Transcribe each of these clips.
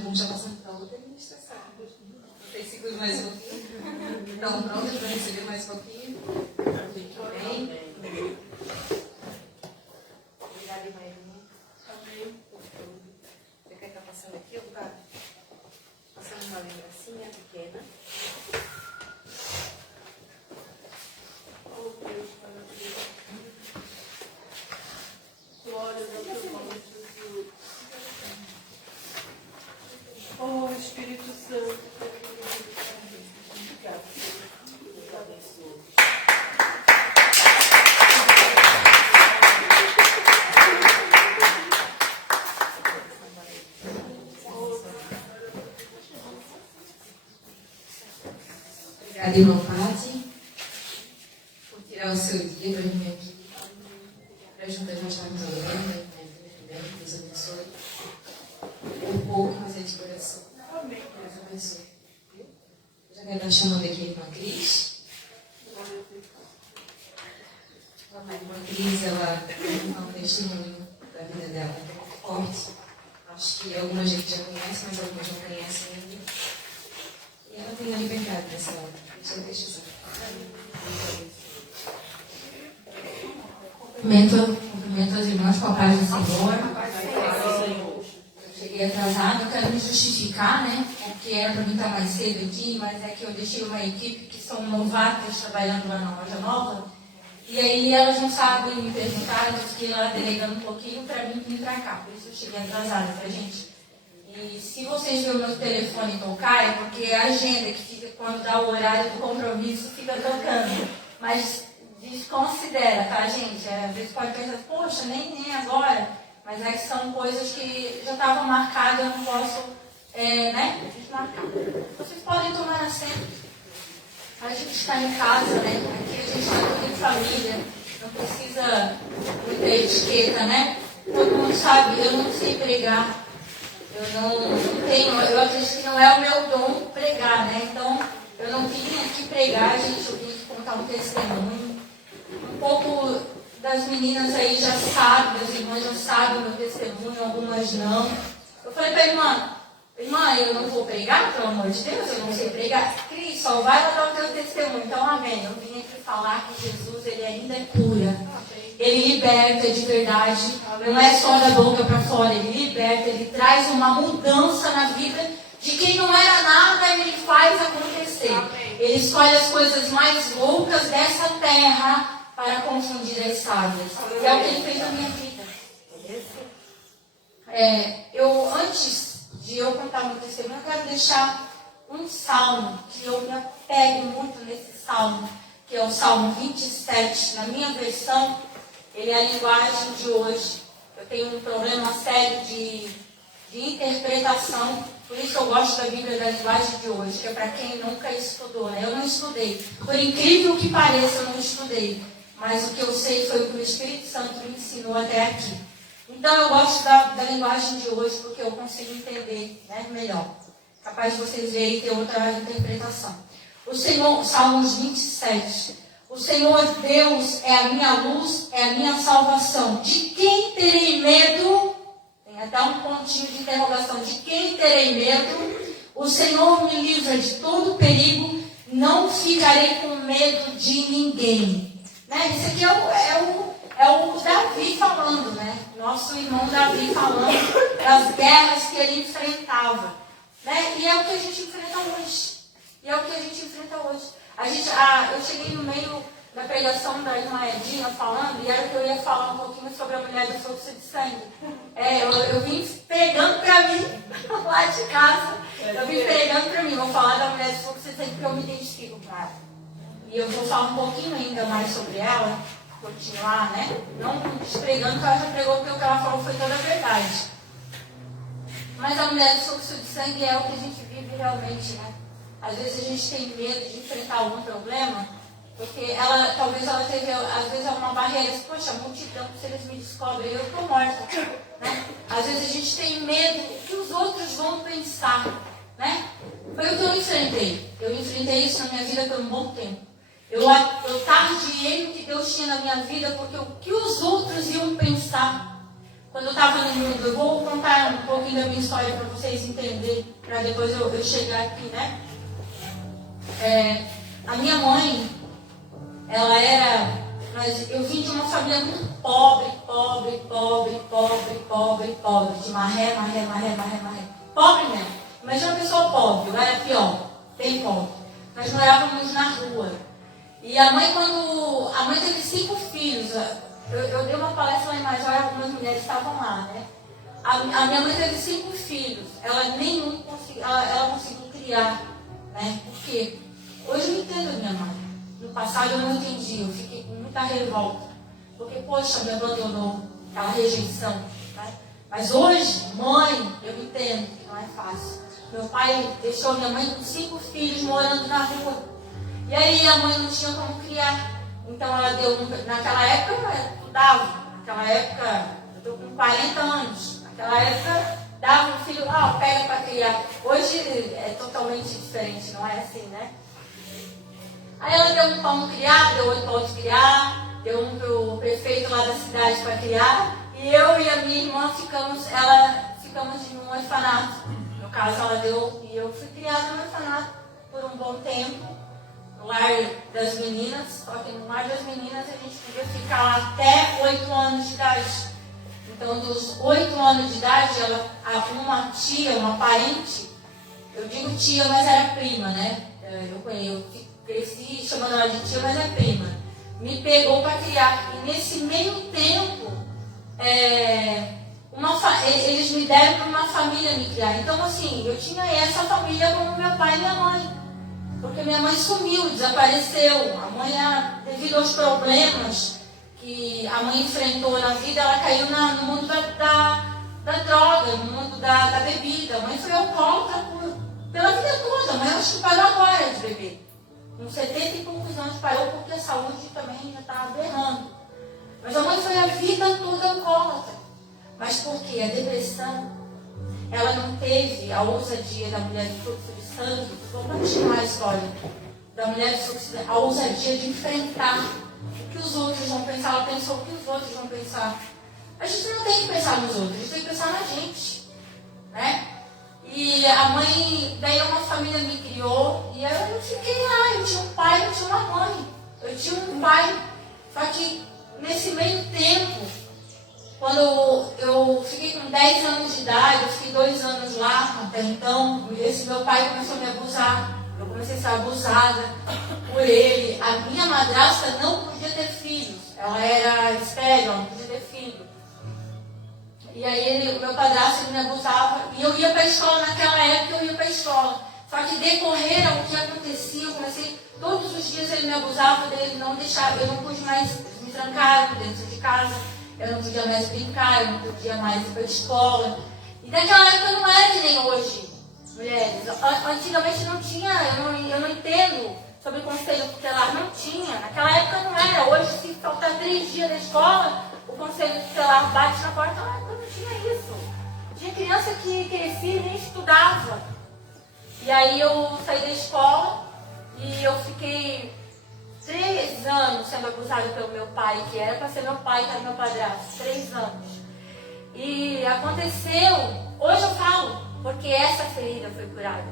bom já passando para outra administração. Vocês seguram mais um pouquinho. Estão prontos para receber mais um pouquinho? Amém. Obrigada, Ivaírinha. Amém. Você quer estar passando aqui, ou tá passando uma lembrancinha pequena? Oh, Deus, maravilha. Glória ao teu nome, Jesus. Oh, Espírito Santo. Obrigada. Deus abençoe. Obrigada, irmão Pati, por tirar o seu dia para vir aqui. Para juntar nós estarmos orando, Deus abençoe. Um pouco, mas é de coração. Amém. Deus abençoe. Já quero estar chamando aqui a irmã Cris. A irmã Cris, ela tem um testemunho da vida dela forte. Acho que alguma gente já conhece, mas algumas não conhecem ainda. E ela tem a liberdade nessa hora. Deixa eu Cumprimento as irmãs com a paz do Senhor. Eu cheguei atrasada, eu quero me justificar, né? Porque era para mim estar mais cedo aqui, mas é que eu deixei uma equipe que são novatas trabalhando lá na loja nova. E aí elas não sabem me perguntar, eu fiquei lá delegando um pouquinho para mim vir para cá. Por isso eu cheguei atrasada, tá, gente? E se vocês verem o meu telefone tocar, é porque a agenda que fica quando dá o horário do compromisso fica tocando. Mas desconsidera, tá, gente? Às vezes pode pensar, poxa, nem agora. Mas é que são coisas que já estavam marcadas, eu não posso, desmarcar. Vocês podem tomar assento. A gente está em casa, né? Aqui a gente está tudo em família. Não precisa muita etiqueta, né? Todo mundo sabe, eu não sei pregar. Eu acredito que não é o meu dom pregar, né? Então, eu não vim aqui pregar, gente, eu vim aqui contar um testemunho. Um pouco das meninas aí já sabem, das irmãs já sabem o meu testemunho, algumas não. Eu falei para a irmã, eu não vou pregar, pelo amor de Deus, eu não sei pregar. Cris, só vai lá dar o teu testemunho. Então, amém. Eu vim aqui falar que Jesus, ele ainda cura. Ele liberta de verdade, não é só da boca para fora, ele liberta, ele traz uma mudança na vida de quem não era nada, ele faz acontecer. Ele escolhe as coisas mais loucas dessa terra para confundir as sábias. E é o que ele fez na minha vida. Antes de eu contar meu testemunho, eu quero deixar um salmo, que eu me apego muito nesse salmo, que é o Salmo 27, na minha versão. Ele é a linguagem de hoje. Eu tenho um problema sério de interpretação, por isso eu gosto da Bíblia da linguagem de hoje, que é para quem nunca estudou, né? Eu não estudei. Por incrível que pareça, eu não estudei. Mas o que eu sei foi o que o Espírito Santo me ensinou até aqui. Então eu gosto da linguagem de hoje, porque eu consigo entender, né, melhor. Capaz de vocês verem e ter outra interpretação. O Senhor, Salmos 27. O Senhor Deus é a minha luz, é a minha salvação. De quem terei medo? Tem até um pontinho de interrogação. De quem terei medo? O Senhor me livra de todo perigo. Não ficarei com medo de ninguém. Né? Isso aqui é o Davi falando, né? Nosso irmão Davi falando das guerras que ele enfrentava. Né? E é o que a gente enfrenta hoje. Eu cheguei no meio da pregação da irmã Edina falando, e era que eu ia falar um pouquinho sobre a mulher do fluxo de sangue. Eu vim pregando para mim, lá de casa. Eu vim pregando para mim. Vou falar da mulher do fluxo de sangue porque eu me identifico com ela. E eu vou falar um pouquinho ainda mais sobre ela, continuar, né? Não despregando, porque ela já pregou, porque o que ela falou foi toda a verdade. Mas a mulher do fluxo de sangue é o que a gente vive realmente, né? Às vezes a gente tem medo de enfrentar algum problema, porque talvez ela teve, às vezes, uma barreira. Poxa, a multidão, se eles me descobrem, eu estou morta. Né? Às vezes a gente tem medo do que os outros vão pensar. Né? Foi o que eu enfrentei. Eu enfrentei isso na minha vida por um bom tempo. Eu tardiei no que Deus tinha na minha vida, porque o que os outros iam pensar. quando eu estava no mundo, eu vou contar um pouquinho da minha história para vocês entenderem, para depois eu chegar aqui, né? A minha mãe, eu vim de uma família muito pobre, de marré. Pobre mesmo. Imagina uma pessoa pobre, eu era pior, bem pobre. Nós morávamos na rua. E a mãe teve 5 filhos. Eu dei uma palestra lá em Major, algumas mulheres estavam lá, né? A minha mãe teve 5 filhos. Ela conseguiu criar, né? Por quê? Hoje eu entendo a minha mãe. No passado eu não entendi, eu fiquei com muita revolta. Porque, poxa, me abandonou, aquela rejeição. Né? Mas hoje, mãe, eu entendo que não é fácil. Meu pai deixou minha mãe com 5 filhos morando na rua. E aí a mãe não tinha como criar. Então ela deu, naquela época eu estudava. Naquela época, eu estou com 40 anos. Naquela época, dava um filho, pega para criar. Hoje é totalmente diferente, não é assim, né? Aí ela deu um para um criar, deu outro para outro criar, deu um para o prefeito lá da cidade para criar. E eu e a minha irmã ficamos em um orfanato. No caso, ela deu, e eu fui criada no orfanato por um bom tempo, no lar das meninas. Só que no lar das meninas a gente podia ficar lá até 8 anos de idade. Então, dos 8 anos de idade, uma tia, uma parente, eu digo tia, mas era prima, né? Eu cresci chamando ela de tia, mas é prima. Me pegou para criar. E nesse meio tempo, eles me deram para uma família me criar. Então, assim, eu tinha essa família como meu pai e minha mãe. Porque minha mãe sumiu, desapareceu. A mãe, devido aos problemas que a mãe enfrentou na vida, ela caiu no mundo da droga, no mundo da bebida. A mãe foi alcoólatra pela vida toda. A mãe acho que parou agora de beber. Com 70 e poucos anos parou porque a saúde também já estava berrando. Mas a mãe foi a vida toda alcoólatra. Mas por quê? A depressão, ela não teve a ousadia da mulher de fluxo de sangue. Vou continuar a história da mulher de fluxo de sangue, a ousadia de enfrentar o que os outros vão pensar. Ela pensou o que os outros vão pensar. A gente não tem que pensar nos outros, a gente tem que pensar na gente, né? E a mãe, daí uma família me criou e eu fiquei lá. Eu tinha um pai, eu tinha uma mãe. Eu tinha um pai, só que nesse meio tempo, quando eu fiquei com 10 anos de idade, eu fiquei 2 anos lá até então, esse meu pai começou a me abusar. Eu comecei a ser abusada por ele. A minha madrasta não podia ter filhos. Ela era estéril, ela não podia ter filho. E aí o meu padrasto me abusava. E eu ia para a escola, naquela época eu ia para a escola. Só que decorreram o que acontecia, eu comecei, todos os dias ele me abusava, dele não deixava, eu não pude mais, me trancaram dentro de casa. Eu não podia mais brincar, eu não podia mais ir para a escola. E naquela época não era que nem hoje, mulheres. Antigamente não tinha, eu não entendo sobre conselho tutelar, não tinha. Naquela época não era. Hoje, se faltar 3 dias da escola, o conselho tutelar bate na porta. Naquela época não tinha isso. Tinha criança que crescia e nem estudava. E aí eu saí da escola e eu fiquei 3 anos sendo abusada pelo meu pai, que era para ser meu pai, que era meu padrasto. 3 anos. E aconteceu, hoje eu falo, porque essa ferida foi curada.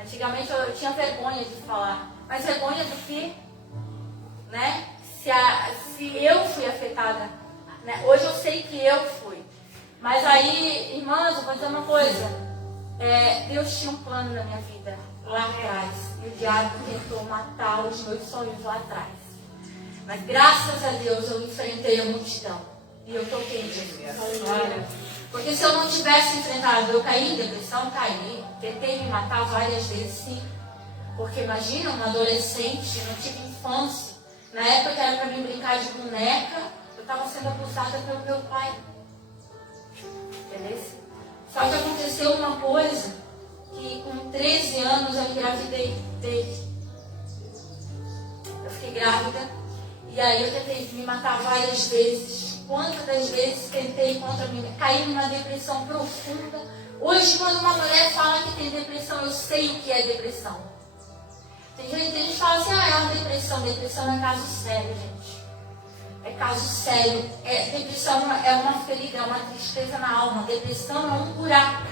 Antigamente eu tinha vergonha de falar. Mas vergonha do quê? Né? Se eu fui afetada. Né? Hoje eu sei que eu fui. Mas aí, irmãs, eu vou dizer uma coisa. Deus tinha um plano na minha vida lá atrás. E o diabo tentou matar os meus sonhos lá atrás. Mas graças a Deus eu enfrentei a multidão. E eu toquei em Jesus. Porque se eu não tivesse enfrentado, eu caí em depressão, caí. Tentei me matar várias vezes, sim. Porque imagina, uma adolescente, não tive infância. Na época que era para mim brincar de boneca, eu estava sendo abusada pelo meu pai. Entendeu? Só que aconteceu uma coisa, que com 13 anos eu engravidei dele. Eu fiquei grávida. E aí eu tentei me matar várias vezes. Quantas das vezes tentei contra mim, caí numa depressão profunda. Hoje, quando uma mulher fala que tem depressão, eu sei o que é depressão. Tem gente que fala assim, é uma depressão. Depressão é caso sério, gente. É caso sério. Depressão é uma ferida, é uma tristeza na alma. Depressão é um buraco.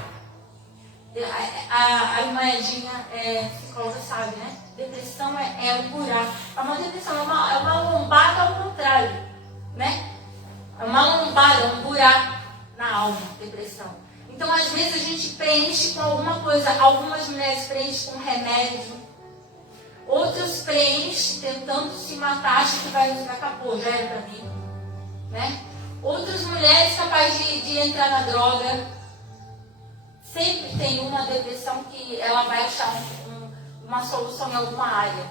A irmã Edinha, psicóloga, sabe, né? Depressão é um buraco. É uma depressão, é uma lombada ao contrário, né? É uma lombada, um buraco na alma, depressão. Então, às vezes, a gente preenche com alguma coisa. Algumas mulheres preenchem com remédio. Outras preenchem tentando se matar, acham que acabou, já era pra mim. Né? Outras mulheres capazes de entrar na droga. Sempre tem uma depressão que ela vai achar uma solução em alguma área.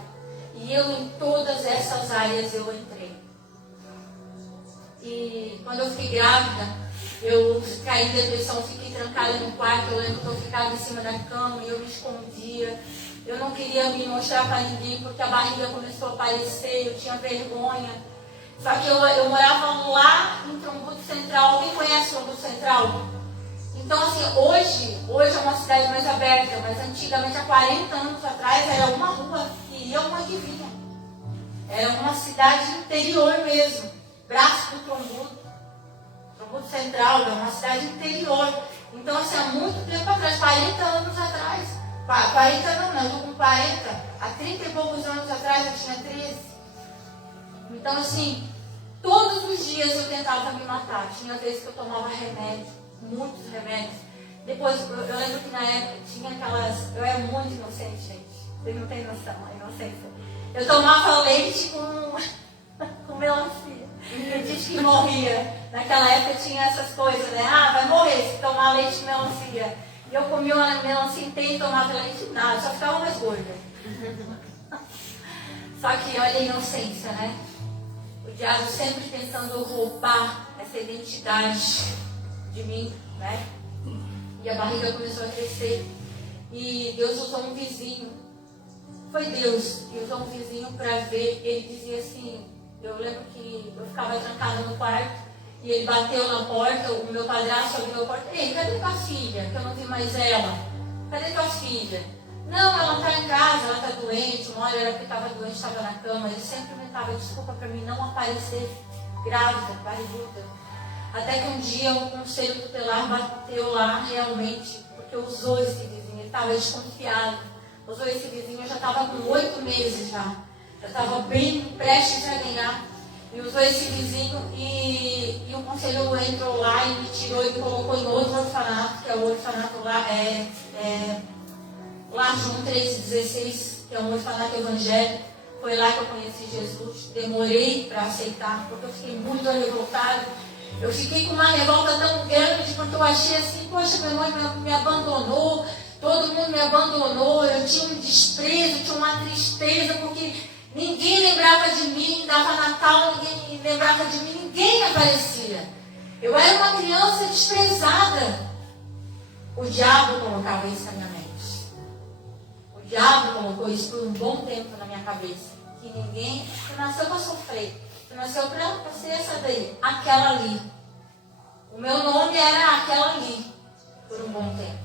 E eu, em todas essas áreas, eu entrei. E quando eu fiquei grávida, eu caí em depressão, fiquei trancada no quarto. Eu lembro que eu ficava em cima da cama e eu me escondia. Eu não queria me mostrar para ninguém porque a barriga começou a aparecer, eu tinha vergonha. Só que eu morava lá em Trombudo Central. Alguém conhece Trombudo Central? Então, assim, hoje é uma cidade mais aberta, mas antigamente, há 40 anos atrás, era uma rua que ia uma que vinha. Era uma cidade interior mesmo. Braço do Trombudo Central, é uma cidade interior. Então, assim, há muito tempo atrás, 40 anos atrás, 40 não, eu estou com 40, há 30 e poucos anos atrás eu tinha 13. Então, assim, todos os dias eu tentava me matar. Tinha vezes que eu tomava remédio, muitos remédios. Depois, eu lembro que na época tinha aquelas... Eu era muito inocente, gente. Vocês não têm noção, a inocência. Eu tomava leite com melancia. Tem gente que morria. Naquela época tinha essas coisas, né? Ah, vai morrer se tomar leite com melancia. E eu comia uma melancia inteira e tomava leite nada, só ficava mais gorda. Só que olha a inocência, né? O diabo sempre tentando roubar essa identidade de mim, né? E a barriga começou a crescer. E Deus usou um vizinho. Foi Deus que usou um vizinho para ver. Ele dizia assim, eu lembro que eu ficava trancada no quarto. E ele bateu na porta, o meu padrasto abriu a porta. Ei, cadê tua filha? Que eu não vi mais ela. Cadê tua filha? Não, ela está em casa, ela está doente. Uma hora era porque estava doente, estava na cama. Ele sempre inventava desculpa para mim não aparecer grávida, barriguda. Até que um dia o conselho tutelar bateu lá realmente, porque usou esse vizinho. Ele estava desconfiado. Usou esse vizinho, eu já estava com 8 meses já. Eu estava bem prestes a ganhar. E usou esse vizinho e o conselho entrou lá e me tirou e me colocou em outro orfanato, que é o orfanato lá, lá João 3,16, que é um orfanato evangélico. Foi lá que eu conheci Jesus. Demorei para aceitar, porque eu fiquei muito revoltada. Eu fiquei com uma revolta tão grande, porque eu achei assim, poxa, minha mãe me abandonou, todo mundo me abandonou, eu tinha um desprezo, tinha uma tristeza, porque ninguém lembrava de mim, dava Natal, ninguém lembrava de mim, ninguém aparecia. Eu era uma criança desprezada. O diabo colocava isso na minha mente. O diabo colocou isso por um bom tempo na minha cabeça. Que ninguém, você nasceu para sofrer. Você nasceu para ser essa daí, aquela ali. O meu nome era aquela ali, por um bom tempo.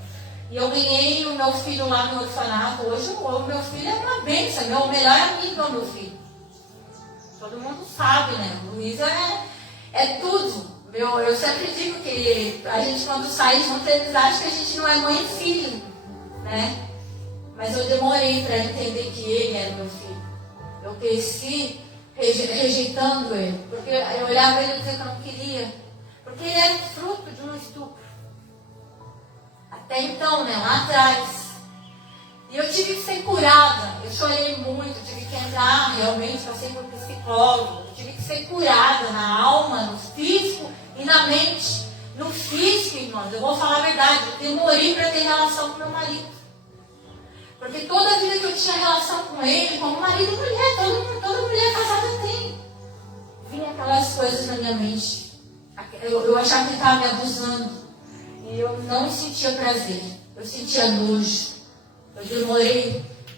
E eu ganhei o meu filho lá no orfanato. Hoje o meu filho é uma bênção, meu melhor amigo é o meu filho. Todo mundo sabe, né? O Luiz é tudo. Eu sempre digo que a gente, quando sai junto, eles acham que a gente não é mãe e filho, né? Mas eu demorei para entender que ele era meu filho. Eu cresci rejeitando ele, porque eu olhava ele e dizia que eu não queria, porque ele era fruto de um estupro. Até então, né, lá atrás. E eu tive que ser curada. Eu chorei muito, tive que entrar, realmente, passei por psicólogo. Eu tive que ser curada na alma, no físico e na mente. No físico, irmãos, eu vou falar a verdade, eu demorei para ter relação com meu marido. Porque toda a vida que eu tinha relação com ele, como marido e mulher, toda mulher casada tem. Vinha aquelas coisas na minha mente. Eu achava que ele estava me abusando. E eu não sentia prazer. Eu sentia nojo. Eu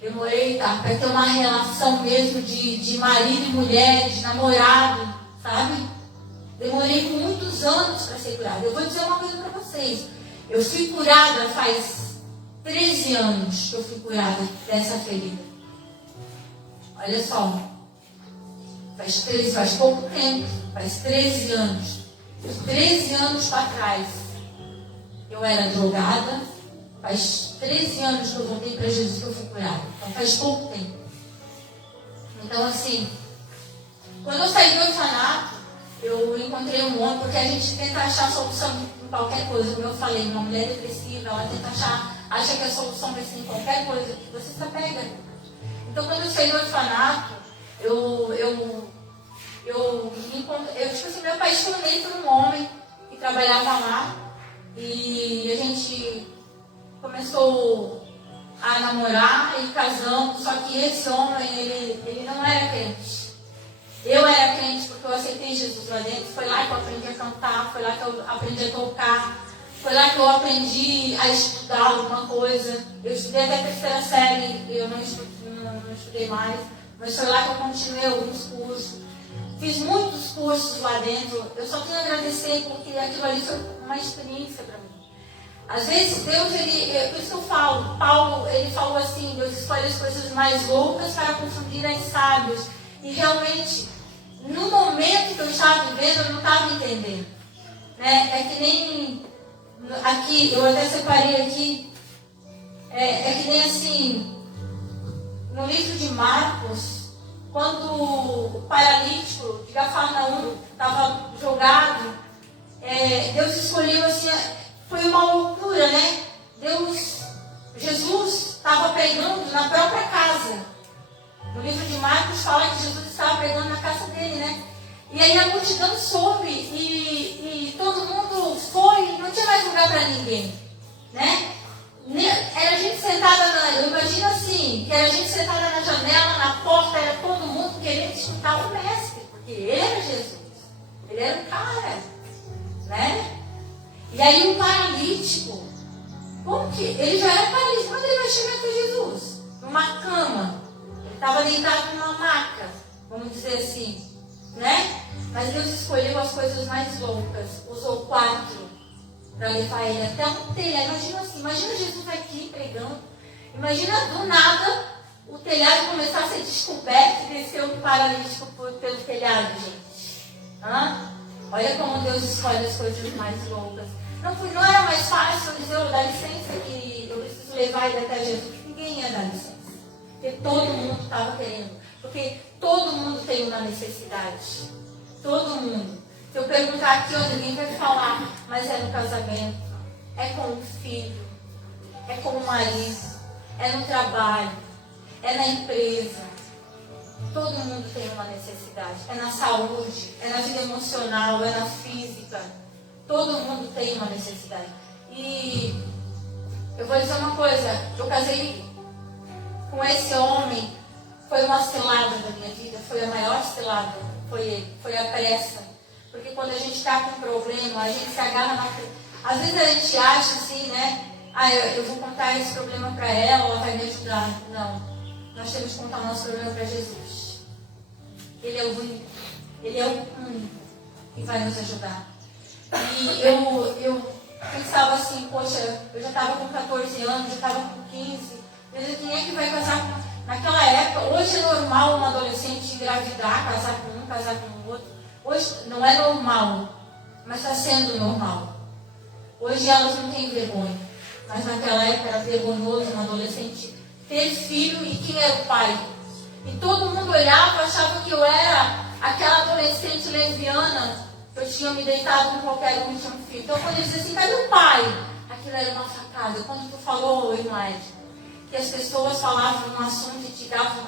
demorei, tá? Para ter uma relação mesmo de marido e mulher, de namorado, sabe? Demorei muitos anos para ser curada. Eu vou dizer uma coisa para vocês. Eu fui curada faz 13 anos que eu fui curada dessa ferida. Olha só. faz pouco tempo, faz 13 anos. 13 anos para trás, eu era drogada. Faz 13 anos que eu voltei para Jesus, que eu fui curada. Então faz pouco tempo. Então assim, quando eu saí do orfanato, eu encontrei um homem, porque a gente tenta achar solução em qualquer coisa. Como eu falei, uma mulher depressiva, ela acha que a solução vai ser em qualquer coisa que você se apega. Então quando eu saí do orfanato, eu tipo assim, me apaixonei por um homem que trabalhava lá. E a gente começou a namorar e casamos. Só que esse homem, ele não era crente. Eu era crente porque eu aceitei Jesus lá dentro. Foi lá que eu aprendi a cantar, foi lá que eu aprendi a tocar, foi lá que eu aprendi a estudar alguma coisa. Eu estudei até a terceira série, eu não estudei mais, mas foi lá que eu continuei alguns cursos. Fiz muitos cursos lá dentro. Eu só tenho a agradecer porque aquilo ali foi uma experiência para mim. Às vezes Deus, por isso que eu falo, Paulo, ele falou assim, Deus escolhe as coisas mais loucas para confundir as sábias. E realmente, no momento que eu estava vivendo, eu não estava entendendo. Né? É que nem, aqui, eu até separei aqui, é que nem assim, no livro de Marcos, quando o paralítico de Cafarnaum estava jogado, Deus escolheu assim, foi uma loucura, né? Jesus estava pregando na própria casa. No livro de Marcos fala que Jesus estava pregando na casa dele, né? E aí a multidão soube e todo mundo foi, não tinha mais lugar para ninguém, né? Era gente sentada eu imagino assim, que era gente sentada na janela, na porta, era todo mundo querendo escutar o mestre, porque ele era Jesus, ele era o cara, né? E aí o paralítico, como que? Ele já era paralítico, quando ele vai chegar com Jesus? Numa cama, ele estava deitado numa maca, vamos dizer assim, né? Mas Deus escolheu as coisas mais loucas, usou 4 para levar ele até um telhado. Imagina assim, imagina Jesus aqui pregando, imagina do nada o telhado começar a ser descoberto e descer o paralítico pelo telhado, gente. Olha como Deus escolhe as coisas mais loucas. Não era mais fácil dizer, dá licença que eu preciso levar ele até Jesus. Ninguém ia dar licença. Porque todo mundo estava querendo. Porque todo mundo tem uma necessidade. Todo mundo. Se eu perguntar aqui, ninguém vai falar. Mas é no casamento. É com o filho. É com o marido. É no trabalho. É na empresa. Todo mundo tem uma necessidade. É na saúde. É na vida emocional. É na física. Todo mundo tem uma necessidade. E eu vou dizer uma coisa. Eu casei com esse homem. Foi uma selada da minha vida. Foi a maior selada. Foi ele. Foi a pressa. Porque quando a gente está com um problema, a gente se agarra na... Às vezes a gente acha assim, né? Eu vou contar esse problema para ela vai me ajudar. Não. Nós temos que contar o nosso problema para Jesus. Ele é o único. Ele é o único que vai nos ajudar. E eu pensava assim, poxa, eu já estava com 14 anos, já estava com 15. Eu dizia, quem é que vai casar com... Naquela época, hoje é normal um adolescente engravidar, casar com um, casar com o outro. Hoje não é normal, mas está sendo normal. Hoje elas não têm vergonha. Mas naquela época era vergonhoso um adolescente ter filho e quem era o pai. E todo mundo olhava e achava que eu era aquela adolescente lesbiana. Eu tinha me deitado com qualquer um que tinha um filho. Então quando ele dizia assim, cadê o pai? Aquilo era uma facada. Quando tu falou, Imagem, que as pessoas falavam um assunto e te davam...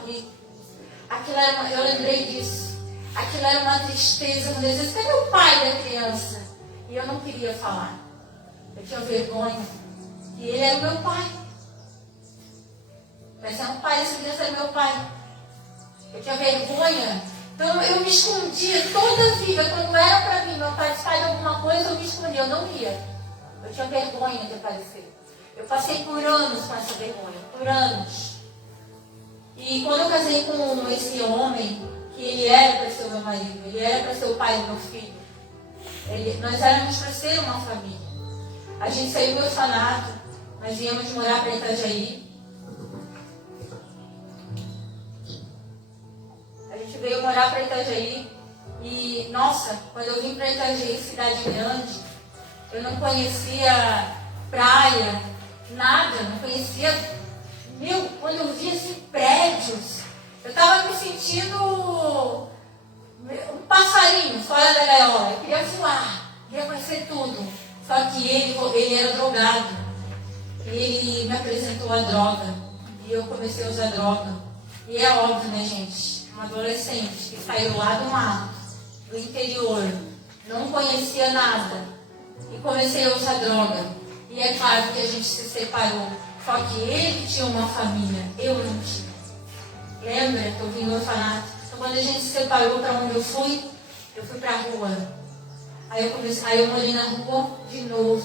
Aquilo era eu lembrei disso. Aquilo era uma tristeza. Quando ele dizia, cadê o pai da criança? E eu não queria falar. Eu tinha vergonha. E ele era o meu pai. Mas é um pai, essa criança era meu pai. Eu tinha vergonha. Então eu me escondia toda a vida. Quando era para mim, meu participar de alguma coisa, eu me escondia, eu não ia. Eu tinha vergonha de aparecer. Eu passei por anos com essa vergonha, por anos. E quando eu casei com esse homem, que ele era para ser o meu marido, ele era para ser o pai do meu filho, nós éramos para ser uma família. A gente saiu do orfanato, nós viemos morar para Itajaí. A gente gente veio morar para Itajaí. E, nossa, quando eu vim para Itajaí, cidade grande, eu não conhecia praia, nada, não conhecia. Quando eu vi assim, prédios, eu estava me sentindo um passarinho fora da gaiola. Eu queria voar, queria conhecer tudo. Só que ele era drogado. E ele me apresentou a droga. E eu comecei a usar droga. E é óbvio, né, gente? Um adolescente que saiu lá do mato, do interior, não conhecia nada. E comecei a usar droga. E é claro que a gente se separou. Só que ele tinha uma família, eu não tinha. Lembra que eu vim no orfanato? Então quando a gente se separou, para onde eu fui para a rua. Aí eu morei na rua de novo.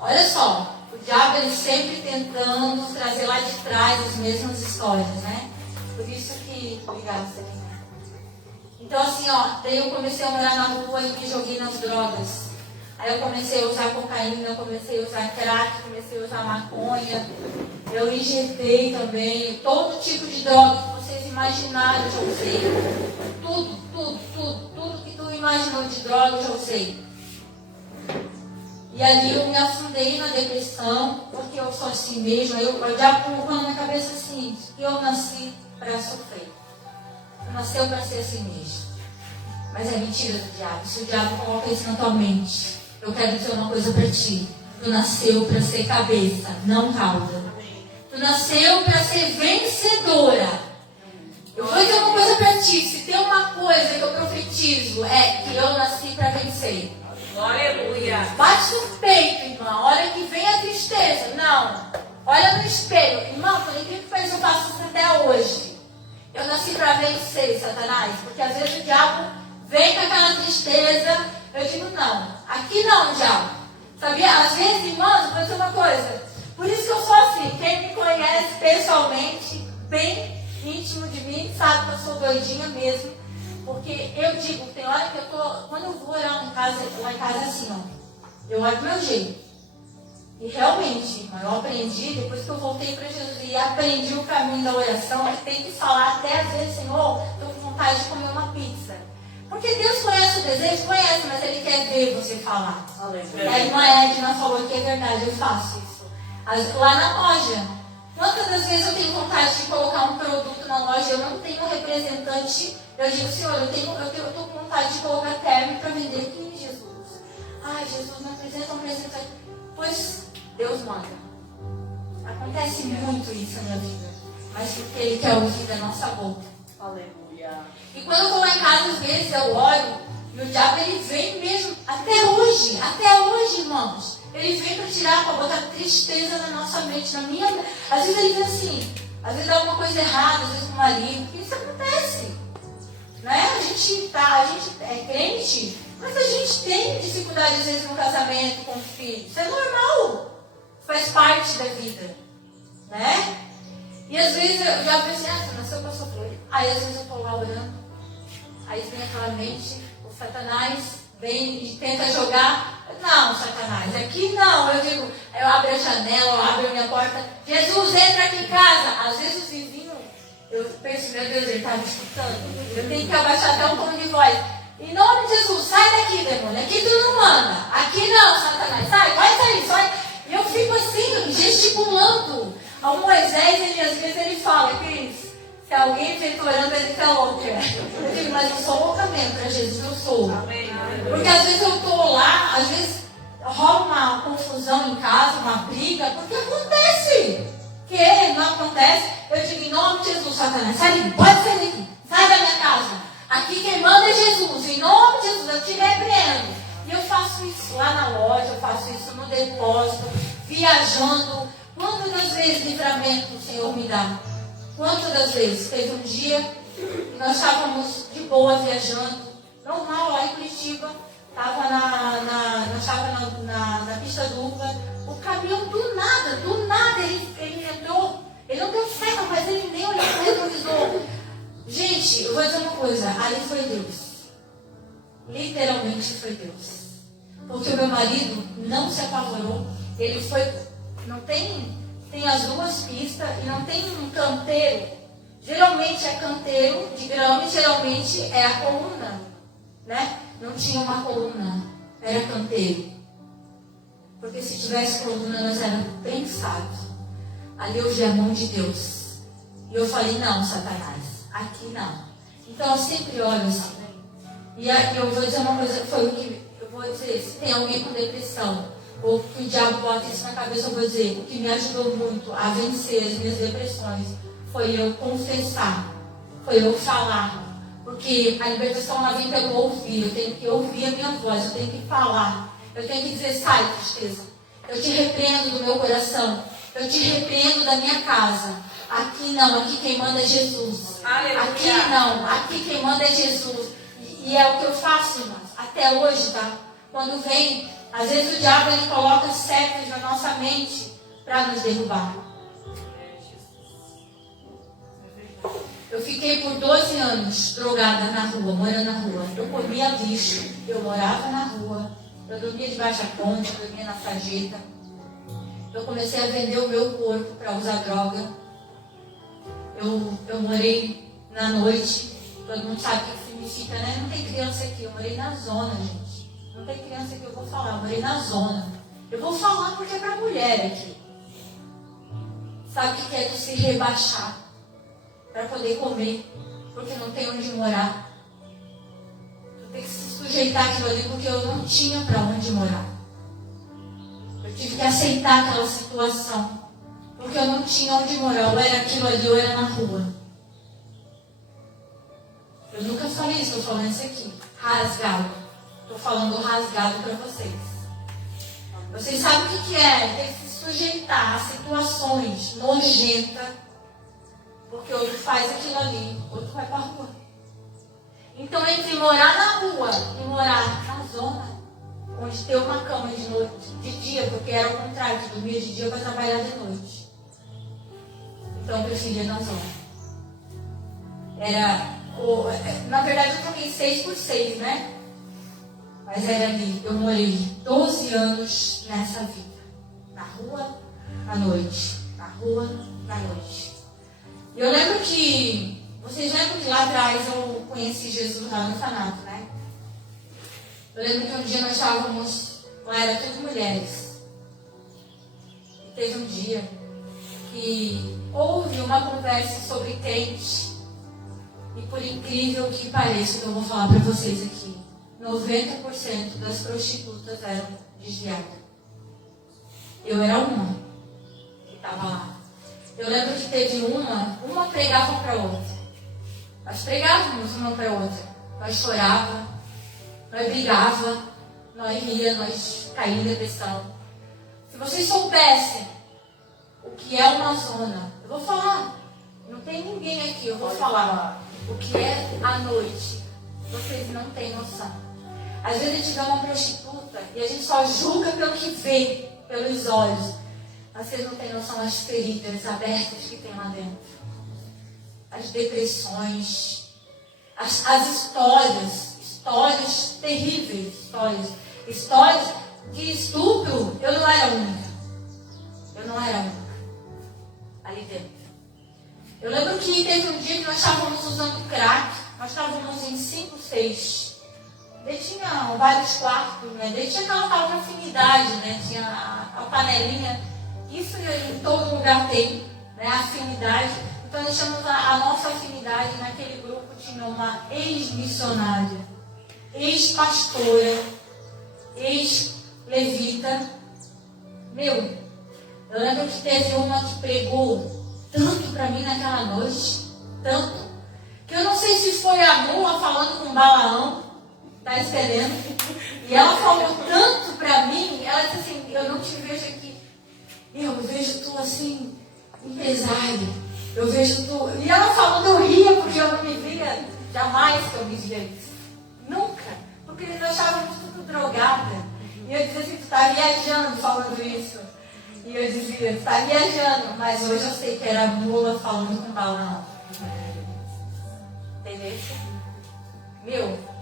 Olha só, o diabo ele sempre tentando trazer lá de trás as mesmas histórias, né? Por isso que... Obrigada, Celina. Então assim, daí eu comecei a morar na rua e me joguei nas drogas. Aí eu comecei a usar cocaína, eu comecei a usar crack, comecei a usar maconha. Eu injetei também, todo tipo de droga que vocês imaginaram, eu já usei. Tudo que tu imaginou de droga, eu já usei. E ali eu me afundei na depressão, porque eu sou assim mesmo. Eu já colocando na minha cabeça assim, que eu nasci para sofrer. Tu nasceu para ser assim mesmo. Mas é mentira do diabo. Se o diabo coloca isso na tua mente, eu quero dizer uma coisa para ti. Tu nasceu para ser cabeça, não cauda. Tu nasceu para ser vencedora. Eu vou dizer uma coisa para ti. Se tem uma coisa que eu profetizo, é que eu nasci para vencer. Aleluia. Bate no peito, irmão. A hora que vem a tristeza. Não. Olha no espelho. Irmão, por incrível que pareça, eu faço isso até hoje. Eu nasci para vencer, Satanás. Porque às vezes o diabo vem com aquela tristeza. Eu digo, não. Aqui não, diabo. Sabia? Às vezes, irmãos, vou dizer uma coisa. Por isso que eu sou assim. Quem me conhece pessoalmente, bem íntimo de mim, sabe que eu sou doidinha mesmo. Porque eu digo, tem hora que eu tô... Quando eu vou orar lá em casa assim, eu olho do meu jeito. E realmente, irmão, eu aprendi, depois que eu voltei para Jesus e aprendi o caminho da oração, que tem que falar até às vezes, Senhor, estou com vontade de comer uma pizza. Porque Deus conhece o desejo, conhece, mas Ele quer ver você falar. E a irmã Edna falou que é verdade, eu faço isso. Lá na loja, quantas das vezes eu tenho vontade de colocar um produto na loja, eu não tenho representante, eu digo, Senhor, eu estou com vontade de colocar termo para vender aqui, Jesus. Ai, Jesus, me apresenta um representante. Pois Deus manda. Acontece muito isso na minha vida, mas porque Ele quer ouvir da nossa boca. Aleluia. E quando eu estou lá em casa, às vezes eu oro, e o diabo ele vem mesmo, até hoje, irmãos. Ele vem para tirar, para botar tristeza na nossa mente, na minha. Às vezes ele vem assim, às vezes dá alguma coisa errada, às vezes com o marido, porque isso acontece. Né? A gente é crente, mas a gente tem dificuldade às vezes no casamento, com o filho. Isso é normal, faz parte da vida. Né? E às vezes eu já pensei, você nasceu para sofrer. Aí às vezes eu estou lá orando, aí vem aquela mente, o Satanás vem e tenta jogar. Não, Satanás, aqui não. Eu digo, eu abro a janela, eu abro a minha porta. Jesus, entra aqui em casa. Às vezes os vizinhos, eu penso, meu Deus, ele está me escutando. Eu tenho que abaixar até um tom de voz. Em nome de Jesus, sai daqui, demônio. Aqui tu não manda. Aqui não, Satanás. Sai, vai sair, sai. E eu fico assim, gesticulando. Ao Moisés, às vezes ele fala, Cris, se alguém fica orando, ele fica louca. Eu digo, mas eu sou louca mesmo, para Jesus eu sou. Amém. Porque às vezes eu estou lá, às vezes rola uma confusão em casa, uma briga, porque acontece. Que não acontece, eu digo, em nome de Jesus, Satanás, sai daqui, pode sair daqui, sai da minha casa. Aqui quem manda é Jesus, em nome de Jesus, eu te repreendo. E eu faço isso lá na loja, eu faço isso no depósito, viajando. Quantas das vezes livramento o Senhor me dá? Quantas das vezes? Teve um dia que nós estávamos de boa viajando, normal lá em Curitiba, estava nós estávamos na pista do Uva, o caminhão do nada, ele entrou, ele não deu certo, mas ele nem olhou para o retrovisor. Gente, eu vou dizer uma coisa, ali foi Deus, literalmente foi Deus, porque o meu marido não se apavorou, ele foi, não tem as duas pistas e não tem um canteiro Geralmente é canteiro de grama e geralmente é a coluna, né? Não tinha uma coluna, era canteiro. Porque se tivesse coluna, nós éramos prensados. Ali eu vi a mão de Deus. E eu falei, não, Satanás, aqui não. Então eu sempre olho assim. E aqui eu vou dizer uma coisa, foi o que eu vou dizer, se tem alguém com depressão, ou que o diabo bota isso na cabeça, eu vou dizer, o que me ajudou muito a vencer as minhas depressões foi eu confessar, foi eu falar. Porque a libertação ela vem pelo ouvir, eu tenho que ouvir a minha voz, eu tenho que falar, eu tenho que dizer, sai tristeza, eu te repreendo do meu coração, eu te repreendo da minha casa. Aqui não, aqui quem manda é Jesus. Aleluia. Aqui não, aqui quem manda é Jesus. E é o que eu faço, irmãos, até hoje, tá? Quando vem, às vezes o diabo ele coloca setas na nossa mente para nos derrubar. Eu fiquei por 12 anos drogada na rua, morando na rua. Eu comia lixo, eu morava na rua, eu dormia debaixo da ponte, eu dormia na sarjeta. Eu comecei a vender o meu corpo para usar droga. Eu morei na noite, todo mundo sabe o que significa, né? Não tem criança aqui, eu morei na zona, gente. Não tem criança aqui, eu vou falar, eu morei na zona. Eu vou falar porque é para mulher aqui. Sabe o que é tu se rebaixar para poder comer, porque não tem onde morar. Tu tem que se sujeitar aquilo ali porque eu não tinha para onde morar. Eu tive que aceitar aquela situação. Porque eu não tinha onde morar. Ou era aquilo ali, ou era na rua. Eu nunca falei isso, estou falando isso aqui. Rasgado. Estou falando rasgado para vocês. Vocês sabem o que é? Tem que se sujeitar a situações nojentas. Porque outro faz aquilo ali, outro vai para a rua. Então, entre morar na rua e morar na zona, onde tem uma cama de noite, de dia, porque era o contrário, de dormir de dia para trabalhar de noite. Então eu preferia na zona. Na verdade eu troquei 6 por 6, né? Mas era ali, eu morei 12 anos nessa vida. Na rua, à noite. Na rua, à noite. Eu lembro que, vocês lembram que lá atrás eu conheci Jesus lá no orfanato, né? Eu lembro que um dia nós estávamos, lá era tudo mulheres. E teve um dia que houve uma conversa sobre crente. E por incrível que pareça, que eu vou falar para vocês aqui, 90% das prostitutas eram desviadas. Eu era uma que estava lá. Eu lembro que teve uma pregava para outra. Nós pregávamos uma para outra. Nós chorava, nós brigava, nós ria, nós caímos em depressão. Se vocês soubessem o que é uma zona, eu vou falar. Não tem ninguém aqui, eu vou falar. O que é a noite, vocês não têm noção. Às vezes a gente vê uma prostituta e a gente só julga pelo que vê, pelos olhos. Mas vocês não têm noção das feridas abertas que tem lá dentro. As depressões, as histórias terríveis, histórias de estupro. Eu não era única. Ali dentro. Eu lembro que teve um dia que nós estávamos usando crack. Nós estávamos em 5, 6. Daí tinha vários quartos, né? Daí tinha aquela tal de afinidade, né? Tinha a panelinha. Isso em todo lugar tem, né? A afinidade. Então nós chamamos a nossa afinidade. Naquele grupo tinha uma ex-missionária, ex-pastora, ex-levita. Eu lembro que teve uma que pregou tanto para mim naquela noite, tanto, que eu não sei se foi a mula falando com Balaão, tá entendendo? E ela falou tanto para mim, ela disse assim, eu não te vejo aqui, eu vejo tu assim, empresário, eu vejo tu, e ela falando, eu ria porque eu não me via, jamais que eu me via isso, nunca, porque nós estávamos tudo drogada, e eu dizia assim, tu tá viajando falando isso. E eu dizia, está viajando, mas hoje eu sei que era a mula falando com balão. Entendeu?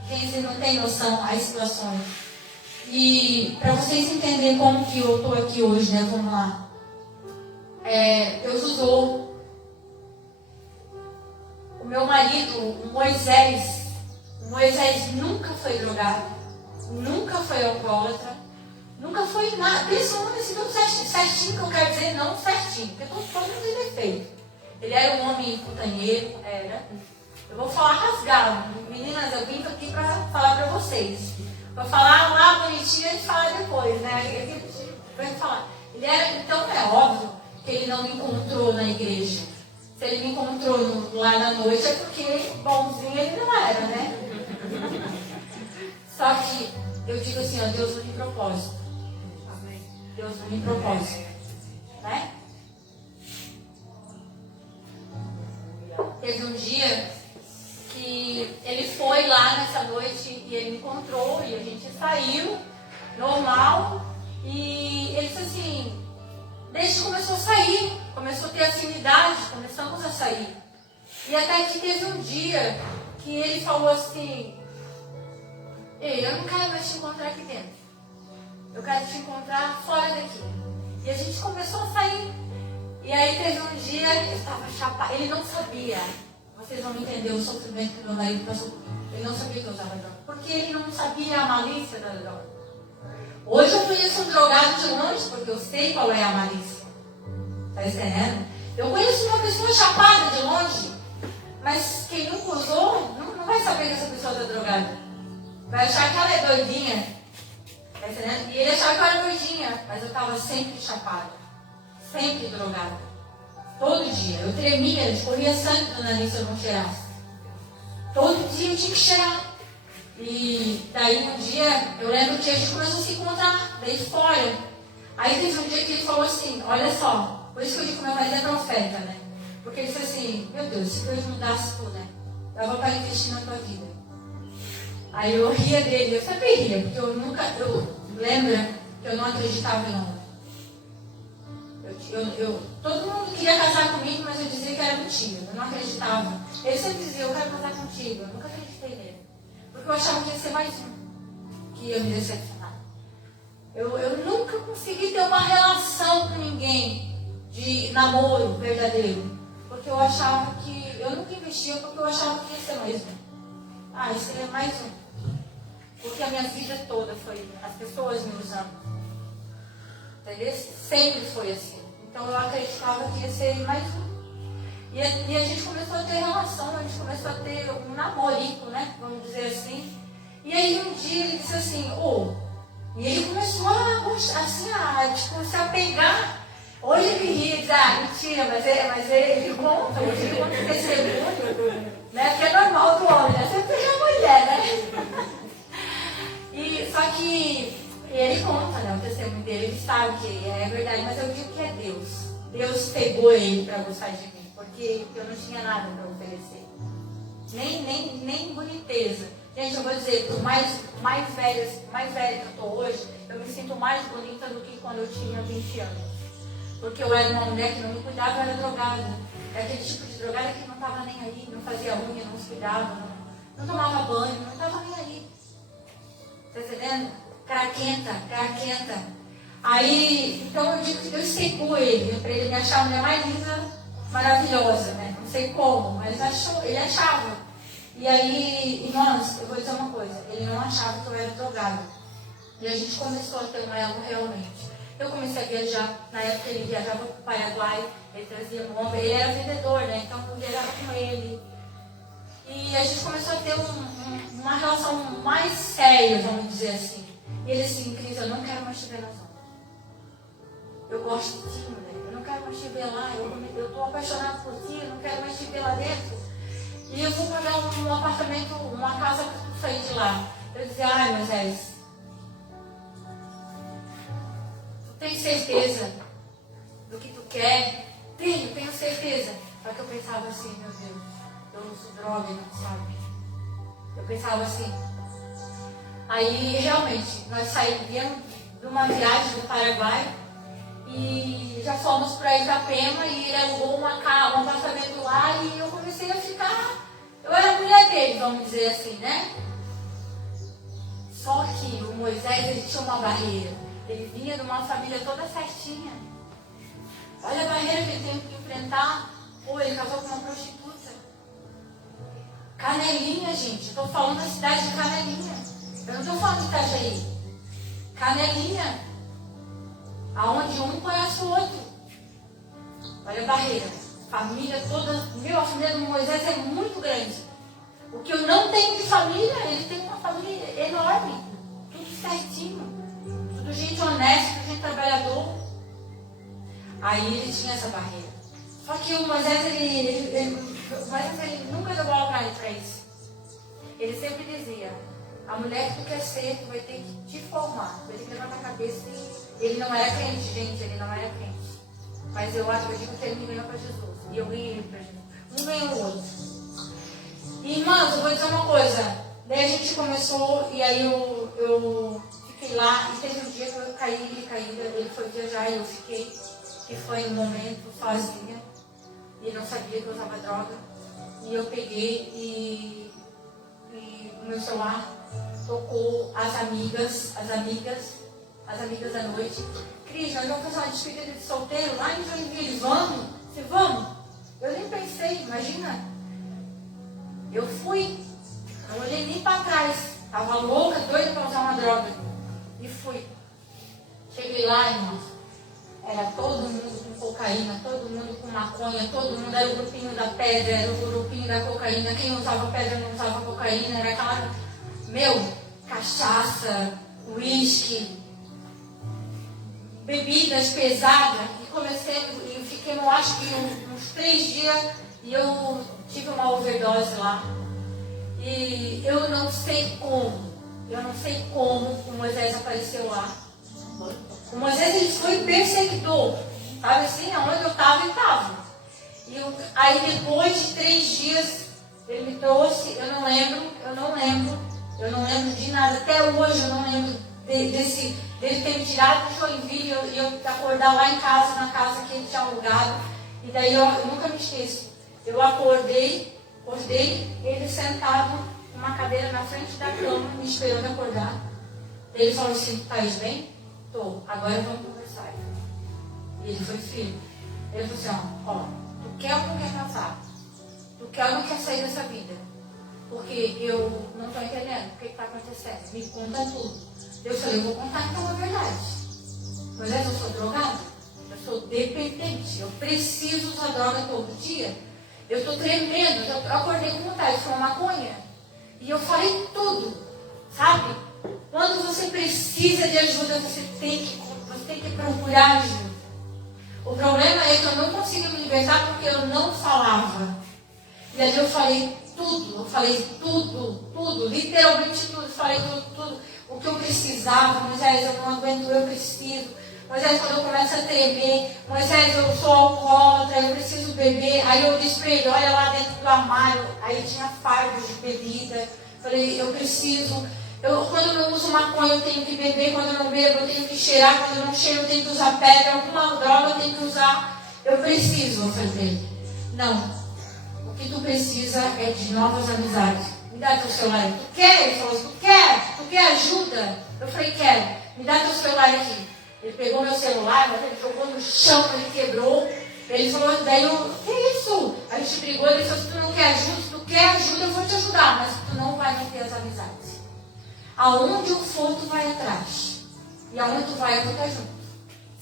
Gente, não tem noção as situações. E para vocês entenderem como que eu estou aqui hoje, né? Vamos lá. Deus usou meu marido, o Moisés nunca foi drogado, nunca foi alcoólatra, nunca foi nada. Pensa um homem assim, tudo certinho, que eu quero dizer, não certinho, porque todo mundo tem defeito. Ele era um homem putanheiro, era. Eu vou falar rasgado. Meninas, eu vim aqui para falar para vocês. Vou falar lá bonitinho e a gente fala depois, né? Aqui a gente vai falar. Ele era, então é óbvio que ele não me encontrou na igreja. Se ele me encontrou lá na noite é porque bonzinho ele não era, né? Só que eu digo assim, ó, Deus não me propósito. Deus não me propósito. Né? Teve um dia que ele foi lá nessa noite e ele me encontrou e a gente saiu, normal, e ele disse assim, desde que começou a sair, começou a ter afinidade, começamos a sair. E até que teve um dia que ele falou assim, ei, eu não quero mais te encontrar aqui dentro, eu quero te encontrar fora daqui. E a gente começou a sair. E aí teve um dia, eu estava chapado, ele não sabia, vocês vão entender o sofrimento que meu marido passou comigo. Ele não sabia que eu usava droga, porque ele não sabia a malícia da droga. Hoje eu conheço um drogado de longe, porque eu sei qual é a malícia. Está entendendo? Eu conheço uma pessoa chapada de longe, mas quem nunca usou, não vai saber que essa pessoa está drogada. Vai achar que ela é doidinha. Está entendendo? E ele achava que eu era doidinha, mas eu estava sempre chapada. Sempre drogada. Todo dia. Eu tremia, escorria sangue do nariz se eu não cheirasse. Todo dia eu tinha que cheirar. E daí um dia, eu lembro que a gente começou a se encontrar, daí fora. Aí teve um dia que ele falou assim, olha só, por isso que eu digo que meu marido é profeta, né? Porque ele disse assim, meu Deus, se Deus mudasse tudo, né? Dava para investir na tua vida. Aí eu ria dele, eu sempre ria, porque eu lembra que eu não acreditava em homem. Todo mundo queria casar comigo, mas eu dizia que era mentira, eu não acreditava. Ele sempre dizia, eu quero casar contigo, eu nunca acreditei nele. Porque eu achava que ia ser mais um, que ia me decepcionar. Eu nunca consegui ter uma relação com ninguém de namoro verdadeiro. Porque eu achava que, eu nunca investia porque eu achava que ia ser mais um. Ah, esse seria mais um. Porque a minha vida toda foi as pessoas me usando. Entendeu? Sempre foi assim. Então eu acreditava que ia ser mais um. E a gente começou a ter relação, a gente começou a ter um namorico, né? Vamos dizer assim. E aí um dia ele disse assim, e ele começou tipo, se apegar. Hoje ele ria e diz, mentira, mas ele conta, hoje ele conta testemunho, né? Porque é normal do homem, né? Sempre é mulher, né? E, só que ele conta, né, o testemunho dele, ele sabe que é verdade, mas eu digo que é Deus. Deus pegou ele para gostar de mim, porque eu não tinha nada para oferecer. Nem boniteza. Gente, eu vou dizer, por mais velha que eu estou hoje, eu me sinto mais bonita do que quando eu tinha 20 anos. Porque eu era uma mulher que não me cuidava, eu era drogada. É aquele tipo de drogada que não estava nem aí, não fazia unha, não se cuidava, não tomava banho, não estava nem aí. Está entendendo? Craquenta. Aí, então eu digo que Deus secou ele, para ele me achar a mulher mais linda, maravilhosa, né? Não sei como, mas ele achava. E aí, irmãos, eu vou dizer uma coisa, ele não achava que eu era drogada. E a gente começou a ter um elo realmente. Eu comecei a viajar, na época ele viajava para o Paraguai, ele trazia bomba, ele era vendedor, né? Então eu viajava com ele. E a gente começou a ter uma relação mais séria, vamos dizer assim. E ele assim, Cris, eu não quero mais te ver na zona. Eu gosto de ti, mulher, eu não quero mais te ver lá, eu estou apaixonado por ti, eu não quero mais te ver lá dentro. E eu vou pagar um apartamento, uma casa para tu sair de lá. Eu dizia, Moisés, tu tens certeza do que tu quer? Tenho certeza. Só que eu pensava assim, meu Deus, eu uso droga e não sabe. Eu pensava assim. Aí, realmente, nós viemos de uma viagem do Paraguai e já fomos para Itapema e ele alugou um apartamento lá e eu comecei a ficar... Eu era a mulher dele, vamos dizer assim, né? Só que o Moisés, ele tinha uma barreira. Ele vinha de uma família toda certinha. Olha a barreira que ele teve que enfrentar. Ele casou com uma prostituta. Canelinha, gente. Eu tô falando da cidade de Canelinha. Eu não tô falando de Itajaí. Canelinha. Aonde um conhece o outro. Olha a barreira. Família toda. A família do Moisés é muito grande. O que eu não tenho de família, ele tem uma família enorme. Tudo certinho. Tudo gente honesta, tudo gente trabalhador. Aí ele tinha essa barreira. Só que o Moisés, ele nunca deu bola para isso. Ele sempre dizia, a mulher que tu quer ser, tu vai ter que te formar. Tu vai ter que levantar a cabeça. Ele não era crente, gente, ele não era crente. Mas eu digo que ele me ganhou para Jesus. E eu ganhei ele para Jesus. Um ganhou o outro. E, irmãos, eu vou dizer uma coisa. Daí a gente começou, e aí eu fiquei lá. E teve um dia que eu caí, ele foi viajar e eu fiquei. Que foi um momento sozinha. E não sabia que eu usava droga. E eu peguei e o meu celular tocou as amigas da noite. Cris, nós vamos fazer uma despedida de solteiro lá em Joinville. Vamos? Você vamos? Eu nem pensei, imagina. Eu fui. Não olhei nem para trás. Estava louca, doida para usar uma droga. E fui. Cheguei lá, irmãos. Era todo mundo com cocaína, todo mundo com maconha, todo mundo era o grupinho da pedra, era o grupinho da cocaína. Quem usava pedra não usava cocaína, era aquela, cachaça, uísque, bebidas pesadas. E fiquei, eu acho que uns 3 dias, e eu tive uma overdose lá. E eu não sei como o Moisés apareceu lá. O Moisés, ele foi perseguidor, sabe assim, aonde eu estava, ele estava. Aí depois de 3 dias, ele me trouxe, eu não lembro de nada, até hoje eu não lembro dele ter me tirado de Joinville e eu acordar lá em casa, na casa que ele tinha alugado. E daí eu nunca me esqueço, eu acordei, ele sentado numa cadeira na frente da cama, me esperando acordar. Ele falou assim, "Estás bem?" "Tô, agora vamos conversar." E ele foi firme. Ele falou assim, ó, tu quer ou não quer casar? Tu quer ou não quer sair dessa vida? Porque eu não estou entendendo o que está acontecendo. Me conta tudo. Eu falei, eu vou contar então a verdade. Mas eu sou drogada, eu sou dependente, eu preciso usar droga todo dia. Eu estou tremendo, eu acordei com vontade de fumar maconha. E eu falei tudo, sabe? Quando você precisa de ajuda, você tem que procurar ajuda. O problema é que eu não consigo me libertar porque eu não falava. E ali eu falei tudo, literalmente tudo. Falei tudo. O que eu precisava, Moisés, eu não aguento, eu preciso. Moisés, quando eu começo a tremer, Moisés, eu sou alcoólatra, eu preciso beber. Aí eu disse para ele, olha lá dentro do armário, aí tinha fardos de bebida. Falei, eu preciso... quando eu não uso maconha, eu tenho que beber. Quando eu não bebo, eu tenho que cheirar. Quando eu não cheiro, eu tenho que usar pedra. Alguma droga eu tenho que usar. Eu preciso, eu falei. Não. O que tu precisa é de novas amizades. Me dá teu celular. Tu quer? Ele falou assim, tu quer? Tu quer ajuda? Eu falei, quero. Me dá teu celular aqui. Ele pegou meu celular, mas ele jogou no chão, ele quebrou. Ele falou, daí eu, que isso? A gente brigou, ele falou, se tu não quer ajuda, se tu quer ajuda, eu vou te ajudar. Mas tu não vai manter as amizades. Aonde eu for, tu vai atrás. E aonde tu vai, eu vou estar junto.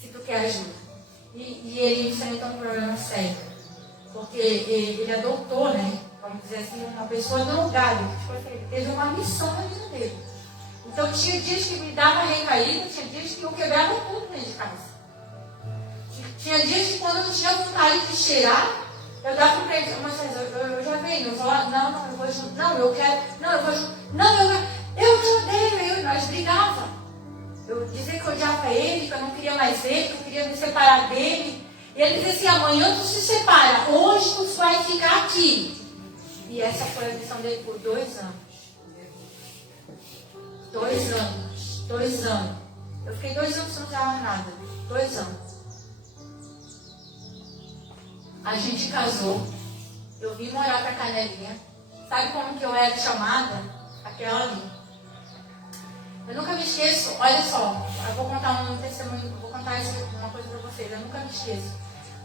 Se tu quer ajuda. E ele enfrenta um problema sério. Porque ele adotou, né? Vamos dizer assim, uma pessoa drogada. Ele teve uma missão na vida dele. Então tinha dias que me dava recaída, tinha dias que eu quebrava tudo dentro de casa. Tinha dias que quando eu não tinha vontade de cheirar, eu dava para ele, mas eu já venho, eu vou lá, não, eu vou junto, não, eu quero, não, eu vou junto, não, eu te odeio, nós brigava. Eu dizia que eu odiava ele, que eu não queria mais ele, que eu queria me separar dele. E ele dizia assim, amanhã tu se separa, hoje tu vai ficar aqui. E essa foi a missão dele por 2 anos. 2 anos. Eu fiquei 2 anos sem usar nada. 2 anos. A gente casou. Eu vim morar pra Canelinha. Sabe como que eu era chamada? Aquela ali. Eu nunca me esqueço. Olha só. Eu vou contar um testemunho. Vou contar uma coisa pra vocês. Eu nunca me esqueço.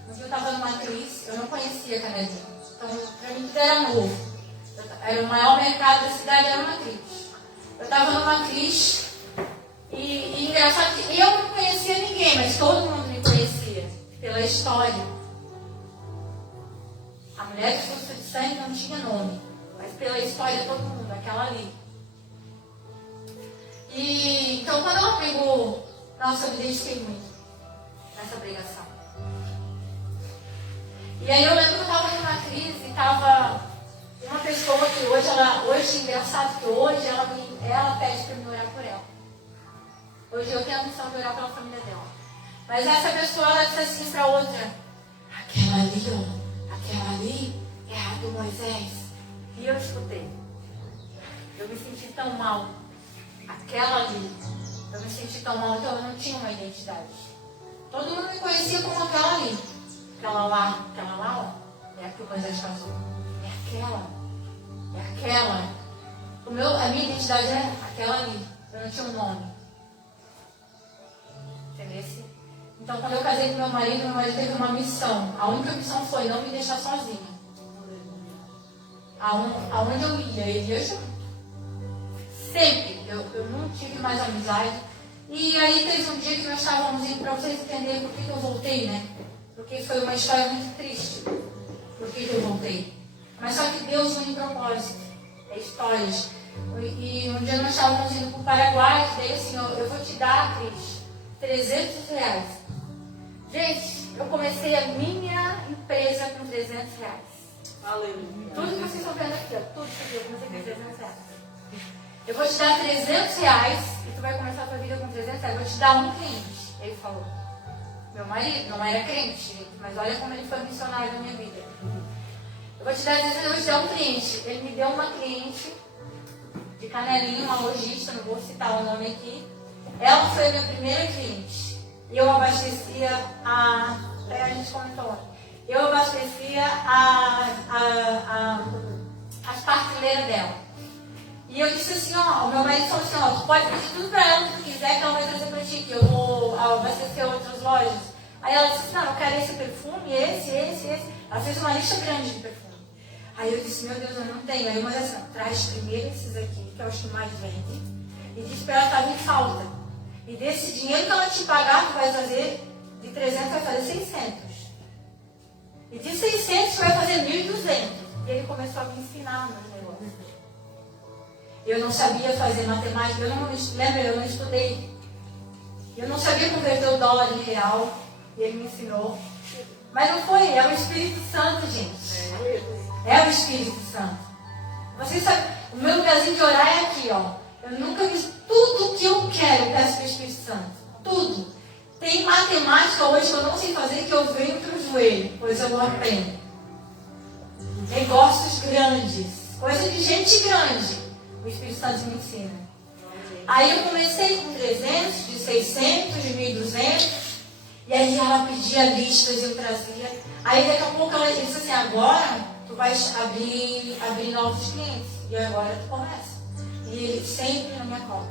Um dia eu estava numa atriz. Eu não conhecia Canelinha. Então, pra mim, tudo era novo. Era o maior mercado da cidade, era uma Cris. Eu estava numa Cris e engraçado que eu não conhecia ninguém, mas todo mundo me conhecia pela história. A mulher de fluxo de sangue não tinha nome, mas pela história todo mundo, aquela ali. E então quando ela pegou, nossa, eu me identifiquei muito nessa pregação. E aí eu lembro que eu estava numa crise e estava uma pessoa que hoje engraçado que hoje ela pede para me orar por ela. Hoje eu tenho a missão de orar pela família dela. Mas essa pessoa, ela disse assim para outra: aquela ali é a do Moisés. E eu escutei. Eu me senti tão mal. Aquela ali. Eu me senti tão mal, então eu não tinha uma identidade. Todo mundo me conhecia como aquela ali. Aquela lá, ó, é a que o Moisés casou. É aquela. A minha identidade é aquela ali. Eu não tinha um nome. Entendeu? Então, quando eu casei com meu marido teve uma missão. A única missão foi não me deixar sozinha. Aonde eu ia, ele ia junto. Sempre. Eu não tive mais amizade. E aí teve um dia que nós estávamos indo, para vocês entenderem por que eu voltei, né? Porque foi uma história muito triste. Por que eu voltei? Mas só que Deus não tem propósito. É histórias. E um dia nós estávamos indo para o Paraguai, e daí assim, eu vou te dar, Cris, R$300. Gente, eu comecei a minha empresa com R$300. Aleluia. Tudo que vocês estão vendo aqui, ó, tudo que eu comecei com R$300. Eu vou te dar R$300 e tu vai começar a tua vida com R$300. Eu vou te dar um cliente. Ele falou. Meu marido não era crente, gente, mas olha como ele foi missionário na minha vida. Eu vou te dar R$300, eu vou te dar um cliente. Ele me deu uma cliente de Canelinha, uma lojista, não vou citar o nome aqui. Ela foi a minha primeira cliente. E eu abastecia a gente comentou ontem. Eu abastecia as partilheiras dela. E eu disse assim, ó, o meu marido falou assim, ó, tu pode pedir tudo pra ela que tu quiser, que ela vai trazer pra ti, que eu vou abastecer outras lojas. Aí ela disse, não, eu quero esse perfume, esse. Ela fez uma lista grande de perfume. Aí eu disse, meu Deus, eu não tenho. Aí eu disse assim, traz primeiro esses aqui, que é os que mais vendem, e diz pra ela que estava em falta. E desse dinheiro que ela te pagar, tu vai fazer, de 300 vai fazer 600. E de 600 tu vai fazer 1.200. E ele começou a me ensinar nos negócios. Eu não sabia fazer matemática, eu não estudei. Eu não sabia converter o dólar em real. E ele me ensinou. Mas não foi, é o Espírito Santo, gente. É o Espírito Santo. Vocês sabem, o meu lugarzinho de orar é aqui, ó. Eu nunca fiz tudo que eu quero, peço para o Espírito Santo. Tudo. Tem matemática hoje que eu não sei fazer, que eu venho para o joelho, pois eu não aprendo. Negócios grandes, coisa de gente grande. O Espírito Santo me ensina. Aí eu comecei com 300, de 600, de 1.200. E aí ela pedia listas e eu trazia. Aí daqui a pouco ela disse assim, agora tu vai abrir novos clientes. E agora tu começa. E ele sempre na minha cola.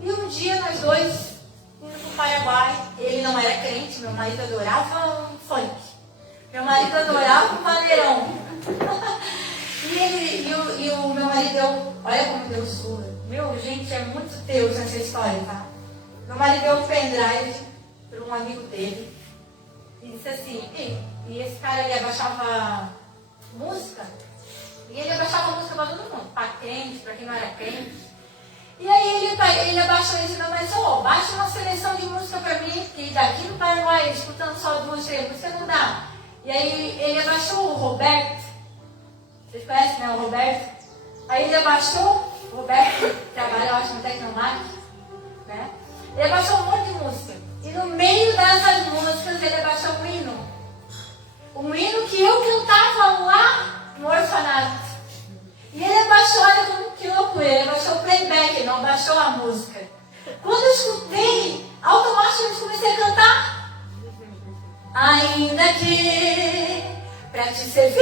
E um dia nós dois indo para o Paraguai. Ele não era crente, meu marido adorava um funk. Meu marido adorava um maneirão. E o meu marido deu, olha como Deus sua. Meu, gente, é muito Deus nessa história, tá? Meu marido deu um pendrive para um amigo dele. E disse assim, e esse cara ele abaixava música. E ele abaixava música para todo mundo, para crente, para quem não era crente. E aí ele abaixou e disse, não, mas baixa uma seleção de música para mim, que daqui no Paraguai, escutando só 2, 3 músicas não dá. E aí ele abaixou o Roberto. Vocês conhecem, né, o Roberto? Aí ele abaixou, o Roberto trabalha, eu acho, no Tecnomark, né? Ele abaixou um monte de música. E no meio dessas músicas ele abaixou um hino. Um hino que eu cantava lá no orfanato. E ele abaixou, olha que loucura, ele abaixou o playback, ele não abaixou a música. Quando eu escutei, automaticamente comecei a cantar. Ainda que pra te servir,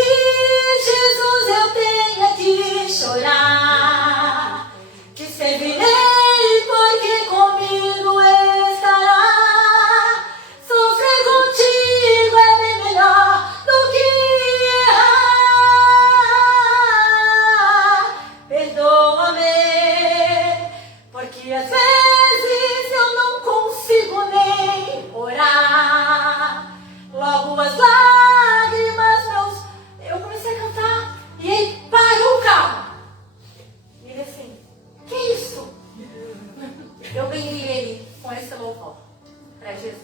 Jesus, eu tenha que chorar. Te servirei porque comigo estará. Sofrer contigo é bem melhor do que errar. que às vezes eu não consigo nem orar. Logo as lágrimas meus... Eu comecei a cantar e ele parou o carro. E ele assim, que isso? Eu ganhei ele com esse louvor para Jesus.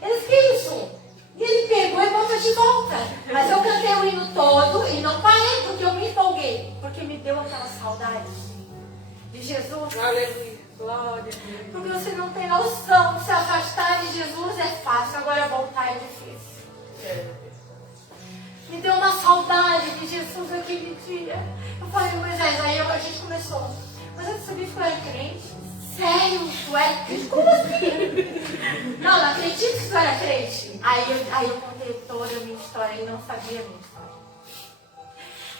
Ele disse, que isso? E ele pegou e botou de volta. Mas eu cantei o hino todo e não parei porque eu me empolguei. Porque me deu aquela saudade de Jesus. Aleluia. Glória a Deus. Porque você não tem noção. Se afastar de Jesus é fácil, agora voltar é difícil. Me deu uma saudade de Jesus aquele dia. Eu falei, Moisés, aí a gente começou. Mas eu sabia que eu era crente? Sério? Tu era crente? Como assim? Não acredito que tu era crente. Aí eu contei toda a minha história e não sabia a minha história.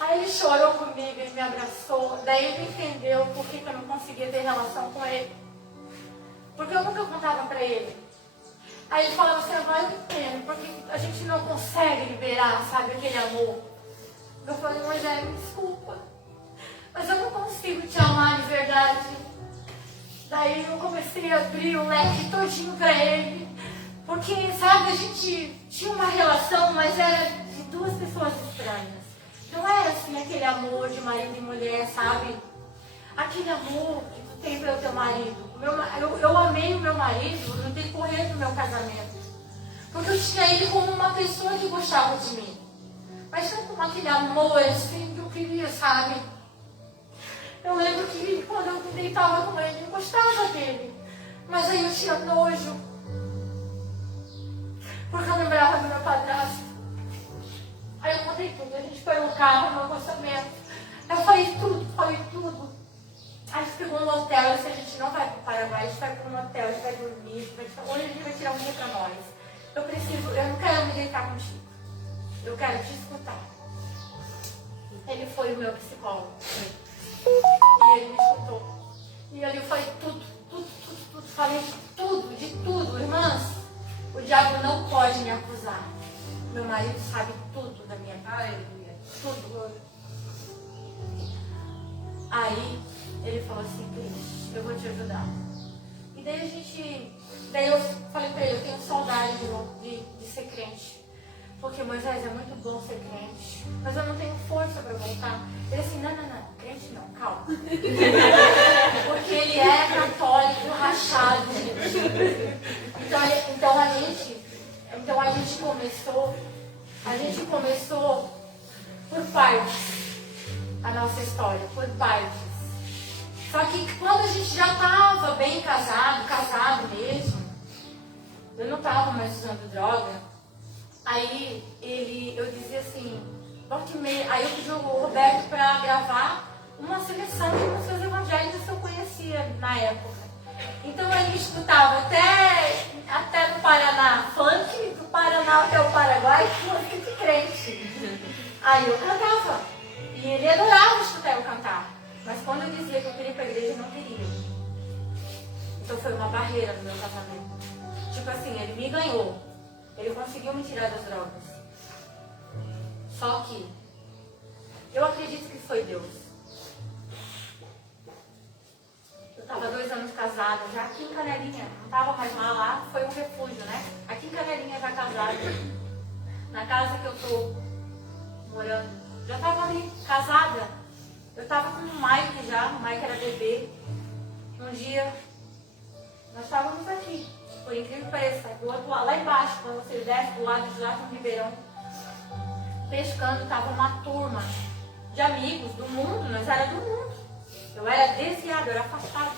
Aí ele chorou comigo, ele me abraçou. Daí ele entendeu por que eu não conseguia ter relação com ele. Porque eu nunca contava pra ele. Aí ele falava assim, agora eu entendo, porque a gente não consegue liberar, sabe, aquele amor. Eu falei, Moisés, me desculpa, mas eu não consigo te amar de verdade. Daí eu comecei a abrir o leque todinho pra ele. Porque, sabe, a gente tinha uma relação, mas era de duas pessoas estranhas. Não era assim aquele amor de marido e mulher, sabe? Aquele amor que tu tem pelo teu marido. Eu amei o meu marido no decorrer do meu casamento. Porque eu tinha ele como uma pessoa que gostava de mim. Mas não como aquele amor assim que eu queria, sabe? Eu lembro que quando eu me deitava com ele, eu gostava dele. Mas aí eu tinha nojo. Porque eu lembrava do meu padrasto. Aí eu contei tudo. A gente foi no carro, no acostamento. Eu falei tudo. Aí a gente pegou um hotel. Eu disse, a gente não vai para o Paraguai, a gente vai para um hotel, a gente vai dormir. Hoje a gente vai tirar um dia para nós. Eu não quero me deitar contigo. Eu quero te escutar. Ele foi o meu psicólogo. E ele me escutou. E ali eu falei tudo. Falei de tudo, irmãs. O diabo não pode me acusar. Meu marido sabe tudo da minha vida. Aleluia. Tudo. Aí ele falou assim, Cris, eu vou te ajudar. E daí eu falei pra ele, eu tenho saudade de ser crente. Porque Moisés, é muito bom ser crente, mas eu não tenho força para voltar. Ele assim, não, crente não, calma. Porque ele é católico, rachado. Então a gente começou por partes, a nossa história, por partes. Só que quando a gente já estava bem casado mesmo, eu não estava mais usando droga. Aí eu dizia assim, volta e meia. Aí eu pedi o Roberto para gravar uma seleção de músicas evangélicas que eu conhecia na época. Então a gente escutava até no Paraná funk, do Paraná até o Paraguai, música de crente. Aí eu cantava. E ele adorava escutar eu cantar. Mas quando eu dizia que eu queria ir para a igreja, ele não queria. Então foi uma barreira no meu casamento. Tipo assim, ele me ganhou. Ele conseguiu me tirar das drogas. Só que eu acredito que foi Deus. Eu estava 2 anos casada, já aqui em Canelinha. Não estava mais lá, foi um refúgio, né? Aqui em Canelinha, já casada. Na casa que eu estou morando. Já estava ali, casada. Eu estava com o Mike já, o Mike era bebê. Um dia, nós estávamos aqui. Por incrível que pareça, do outro lado, lá embaixo, quando você desce do lado de lá tem um ribeirão, pescando, estava uma turma de amigos do mundo, nós era do mundo. Eu era desviada, eu era afastada,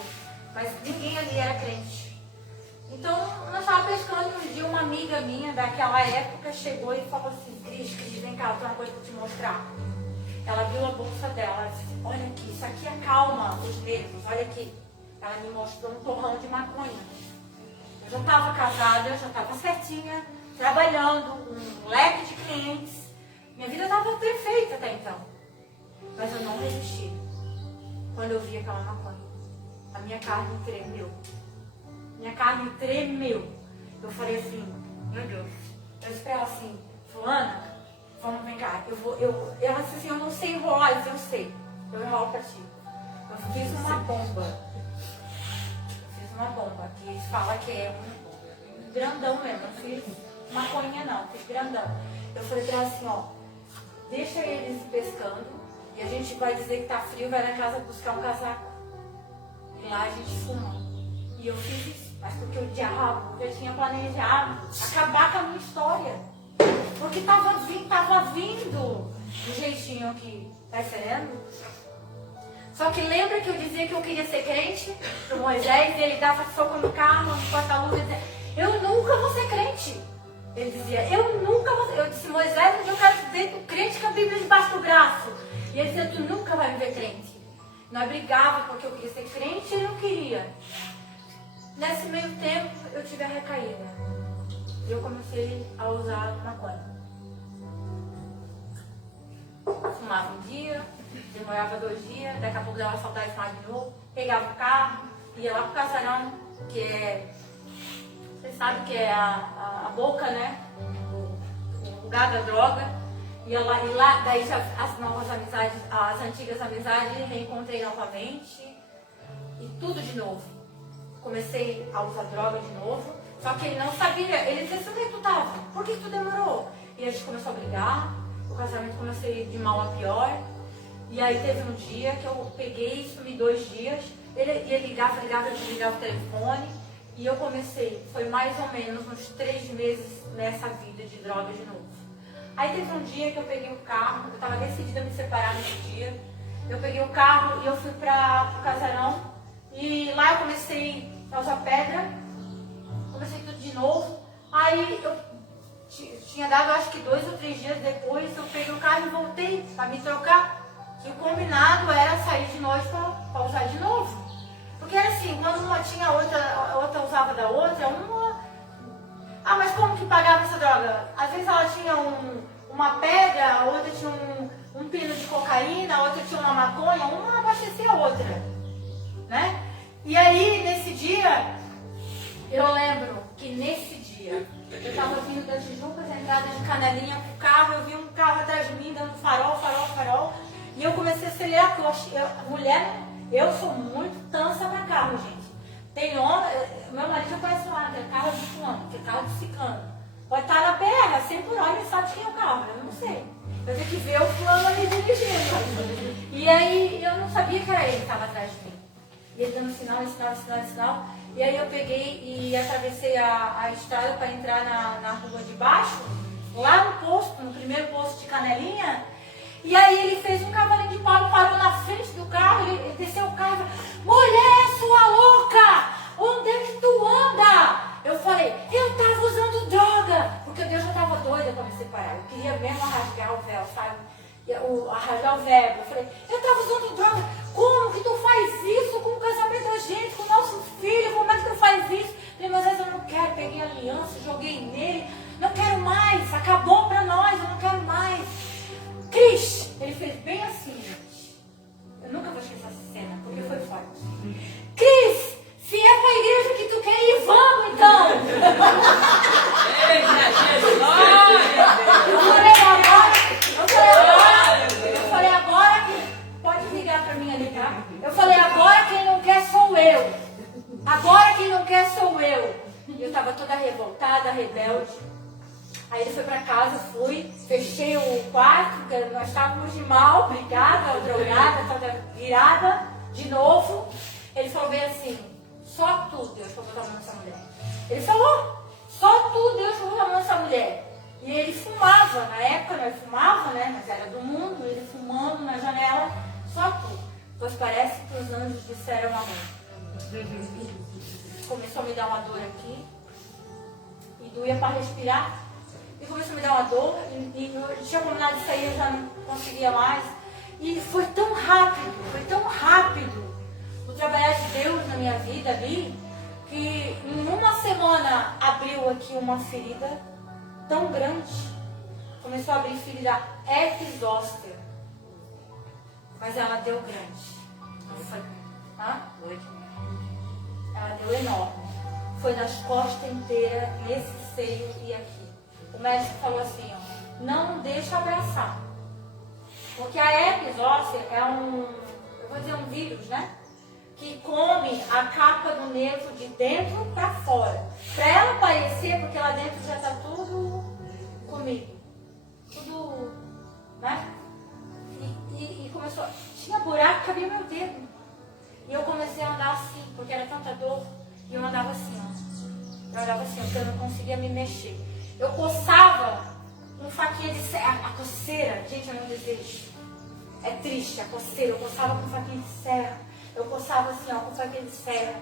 mas ninguém ali era crente. Então, nós estávamos pescando e um dia uma amiga minha daquela época chegou e falou assim, Cris, vem cá, eu tenho uma coisa para te mostrar. Ela viu a bolsa dela, ela disse, olha aqui, isso aqui acalma os nervos, olha aqui. Ela me mostrou um torrão de maconha. Eu já estava casada, eu já estava certinha, trabalhando, um leque de clientes. Minha vida estava perfeita até então. Mas eu não resisti. Quando eu vi aquela maconha, a minha carne tremeu. Minha carne tremeu. Eu falei assim, meu Deus. Eu disse pra ela assim, fulana, vamos, vem cá. Ela disse assim, eu não sei enrolar. Eu disse, eu sei. Eu enrolo pra ti. Eu fiz uma bomba. fala que é um grandão mesmo. Não fiz maconha não, fiz grandão. Eu falei pra ela assim, ó, deixa eles pescando e a gente vai dizer que tá frio, vai na casa buscar um casaco. E lá a gente fuma. E eu fiz isso, mas porque o diabo já tinha planejado acabar com a minha história. Porque tava vindo do jeitinho que tá entendendo? Só que lembra que eu dizia que eu queria ser crente pro Moisés, e ele dava soco no carro, no porta-luz, e dizia, eu nunca vou ser crente. Ele dizia, eu nunca vou ser. Eu disse, Moisés, um dia eu quero ver tu crente com a Bíblia debaixo do braço. E ele dizia, tu nunca vai me ver crente. Nós brigávamos porque eu queria ser crente e ele não queria. Nesse meio tempo, eu tive a recaída. Eu comecei a usar maconha. Fumava um dia, demorava 2 dias, daqui a pouco dava saudade de fumar de novo, pegava o carro, ia lá pro casarão, que é, vocês sabem que é a boca, né? O lugar da droga. Ia lá, e lá, daí já as novas amizades, as antigas amizades, reencontrei novamente e tudo de novo. Comecei a usar droga de novo, só que ele não sabia, ele dizia, onde é que tu tava? Por que tu demorou? E a gente começou a brigar, o casamento começou a ir de mal a pior. E aí teve um dia que eu peguei e sumi 2 dias, ele ia ligava, eu desligava o telefone, e eu comecei, foi mais ou menos uns 3 meses nessa vida de droga de novo. Aí teve um dia que eu peguei o carro, eu estava decidida a me separar nesse dia, eu peguei o carro e eu fui para o casarão, e lá eu comecei a usar pedra, comecei tudo de novo, aí eu tinha dado acho que 2 ou 3 dias depois, eu peguei o carro e voltei para me trocar. E o combinado era sair de noite para usar de novo. Porque era assim, quando uma tinha a outra usava da outra, uma... Ah, mas como que pagava essa droga? Às vezes ela tinha uma pedra, a outra tinha um pino de cocaína, a outra tinha uma maconha, uma abastecia a outra. Né? E aí, nesse dia, eu lembro que nesse dia, eu estava vindo das Tijucas, entrada de Canelinha com o carro, eu vi um carro atrás de mim dando farol. E eu comecei a acelerar, porque mulher, eu sou muito tansa para carro, gente. Tem homem, meu marido já conhece lá, que é carro de fulano, que é carro de ciclano. Pode estar na BR, 100 por hora, ele sabe quem é o carro, eu não sei. Eu tenho que ver o fulano ali dirigindo. E aí, eu não sabia que era ele que estava atrás de mim. E ele dando sinal. E aí eu peguei e atravessei a estrada para entrar na rua de baixo, lá no posto, no primeiro posto de Canelinha. E aí ele fez um cavalinho de pau, parou na frente do carro, ele desceu o carro e falou, mulher, sua louca, onde é que tu anda? Eu falei, eu estava usando droga, porque Deus já estava doida para me separar, eu queria mesmo rasgar o véu, sabe? Rasgar o verbo. Eu falei, eu estava usando droga, como que tu faz isso com o casamento da gente, com o nosso filho, como é que tu faz isso? Eu falei, mas eu não quero, peguei a aliança, joguei nele, não quero mais, acabou para nós, eu não quero mais. Cris, ele fez bem assim, gente. Eu nunca vou esquecer essa cena, porque foi forte. Cris, se é pra igreja que tu quer ir, vamos então. Eu falei agora que pode ligar pra mim ali, tá? Eu falei, agora quem não quer sou eu. Agora quem não quer sou eu. E eu tava toda revoltada, rebelde. Aí ele foi pra casa, fui, fechei o quarto, porque nós estávamos de mal, brigada, drogada, toda virada, de novo. Ele falou bem assim, só tu, Deus, que eu vou botar a mão nessa mulher. Ele falou, só tu, Deus, que eu vou botar a mão nessa mulher. E ele fumava, na época nós fumava, né, mas era do mundo, ele fumando na janela, só tu. Pois parece que os anjos disseram amém. Começou a me dar uma dor aqui, e doía para respirar. E começou a me dar uma dor, e eu tinha combinado de sair, eu já não conseguia mais. E foi tão rápido o trabalhar de Deus na minha vida ali, que em uma semana abriu aqui uma ferida tão grande. Começou a abrir ferida epizóster. Mas ela deu grande. Não foi? Ela deu enorme. Foi das costas inteiras, nesse seio e aqui. O médico falou assim, ó, não deixa abraçar. Porque a epizóster é um vírus, né? que come a capa do nervo de dentro para fora. Para ela aparecer, porque lá dentro já está tudo comigo. Tudo, né? E começou, tinha buraco, cabia meu dedo. E eu comecei a andar assim, porque era tanta dor. E eu andava assim, ó. Eu andava assim, porque eu não conseguia me mexer. Eu coçava com faquinha de serra. A coceira, gente, eu não desejo. É triste a coceira. Eu coçava com faquinha de serra. Eu coçava assim, ó, com faquinha de serra.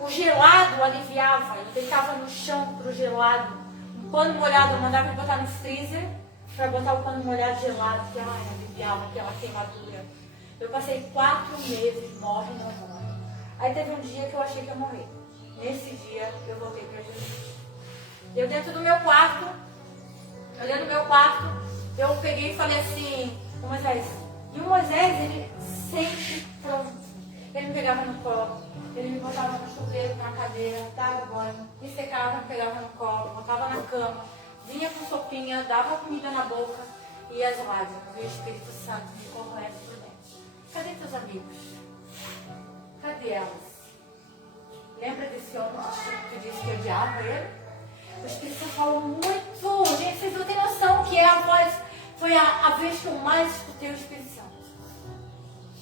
O gelado aliviava. Eu deitava no chão pro gelado. Um pano molhado, eu mandava ele botar no freezer para botar o pano molhado gelado. Que aliviava aquela queimadura. Eu passei 4 meses morre, não morre. Aí teve um dia que eu achei que ia morrer. Nesse dia eu voltei para Jesus. Eu dentro do meu quarto, eu peguei e falei assim, o Moisés. E o Moisés, ele sempre pronto. Ele me pegava no colo, ele me botava no chuveiro, na cadeira, dava banho, me secava, me pegava no colo, botava na cama, vinha com sopinha, dava comida na boca e as lágrimas. E o Espírito Santo me correndo por dentro. Cadê teus amigos? Cadê elas? Lembra desse homem que disse que odiava ele? O Espírito Santo falou muito. Gente, vocês não têm noção que é a voz. Foi a vez que eu mais escutei o Espírito Santo.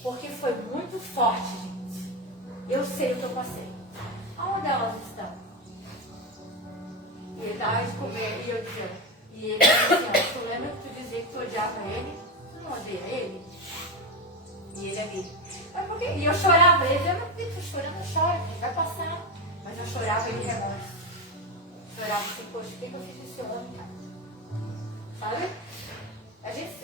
Porque foi muito forte, gente. Eu sei o que eu passei. Aonde elas estão? E ele estava descobrindo. E eu dizia. E ele disse assim, tu lembra que tu dizia que tu odiava ele? Tu não odeia ele? E ele ali. E eu chorava, ele dizia, não, tu chorando, chora, vai passar. Mas eu chorava ele remorso. Chorava assim, poxa, por que eu fiz esse homem, cara? Sabe?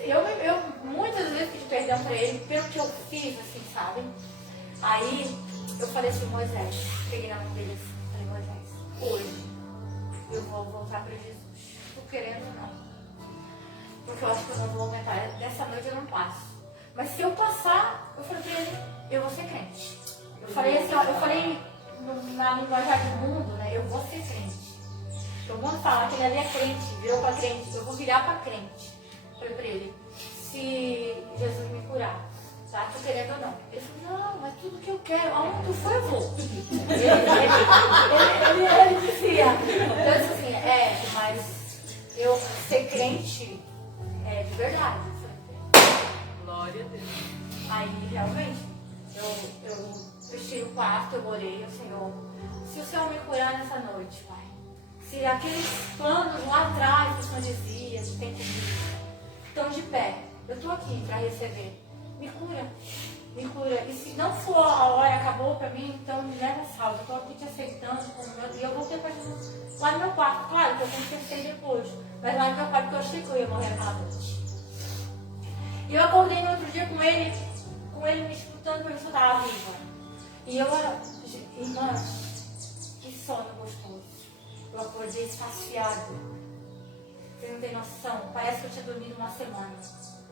Eu muitas vezes pedi perdão pra ele pelo que eu fiz, assim, sabe? Aí eu falei assim, Moisés, peguei na mão dele assim, falei, Moisés, hoje eu vou voltar pra Jesus. Tô querendo ou não. Porque eu acho que eu não vou aumentar. Dessa noite eu não passo. Mas se eu passar, eu falei pra ele, eu vou ser crente. Eu falei assim, ó, eu falei na linguagem do mundo, né? Eu vou ser crente. O mundo fala que ele ali é crente, virou pra crente, eu vou virar pra crente. Falei pra ele, se Jesus me curar, tá? Tô querendo ou não. Ele falou, não, mas tudo que eu quero, aonde tu for eu vou. Ele dizia, eu disse assim, mas eu ser crente é de verdade. Glória a Deus. Aí realmente, eu fechei o quarto, eu orei, eu Senhor, se o Senhor me curar nessa noite, Pai, se aqueles planos lá atrás que o Senhor dizia, que tem comigo, estão de pé, eu estou aqui para receber, me cura. E se não for a hora, acabou para mim, então me leva salvo. Eu estou aqui te aceitando, e eu voltei para Jesus lá no meu quarto. Claro que eu confessei depois, mas lá no meu quarto, porque eu achei que eu ia morrer naquela noite. E eu acordei no outro dia com ele me escutando, porque eu estava viva. E eu, irmãs, que sono gostoso. Eu acordei saciada. Você não tem noção, parece que eu tinha dormido uma semana.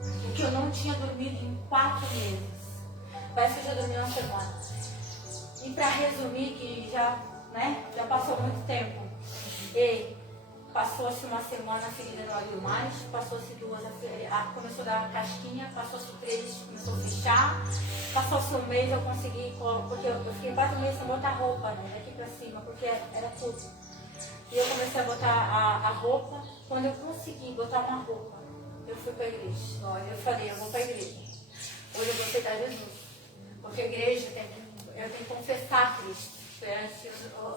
O que eu não tinha dormido em 4 meses. Parece que eu tinha dormido uma semana. E para resumir, que já passou muito tempo. Passou-se uma semana, a ferida não abriu mais. Passou-se 2, começou a dar casquinha. Passou-se 3, começou a fechar. Passou-se 1 mês, eu consegui, porque eu fiquei 4 meses sem botar roupa, né, daqui para cima, porque era tudo. E eu comecei a botar a roupa. Quando eu consegui botar uma roupa, eu fui para a igreja. Eu falei, eu vou para a igreja. Hoje eu vou aceitar Jesus. Porque a igreja eu tenho que confessar Cristo perante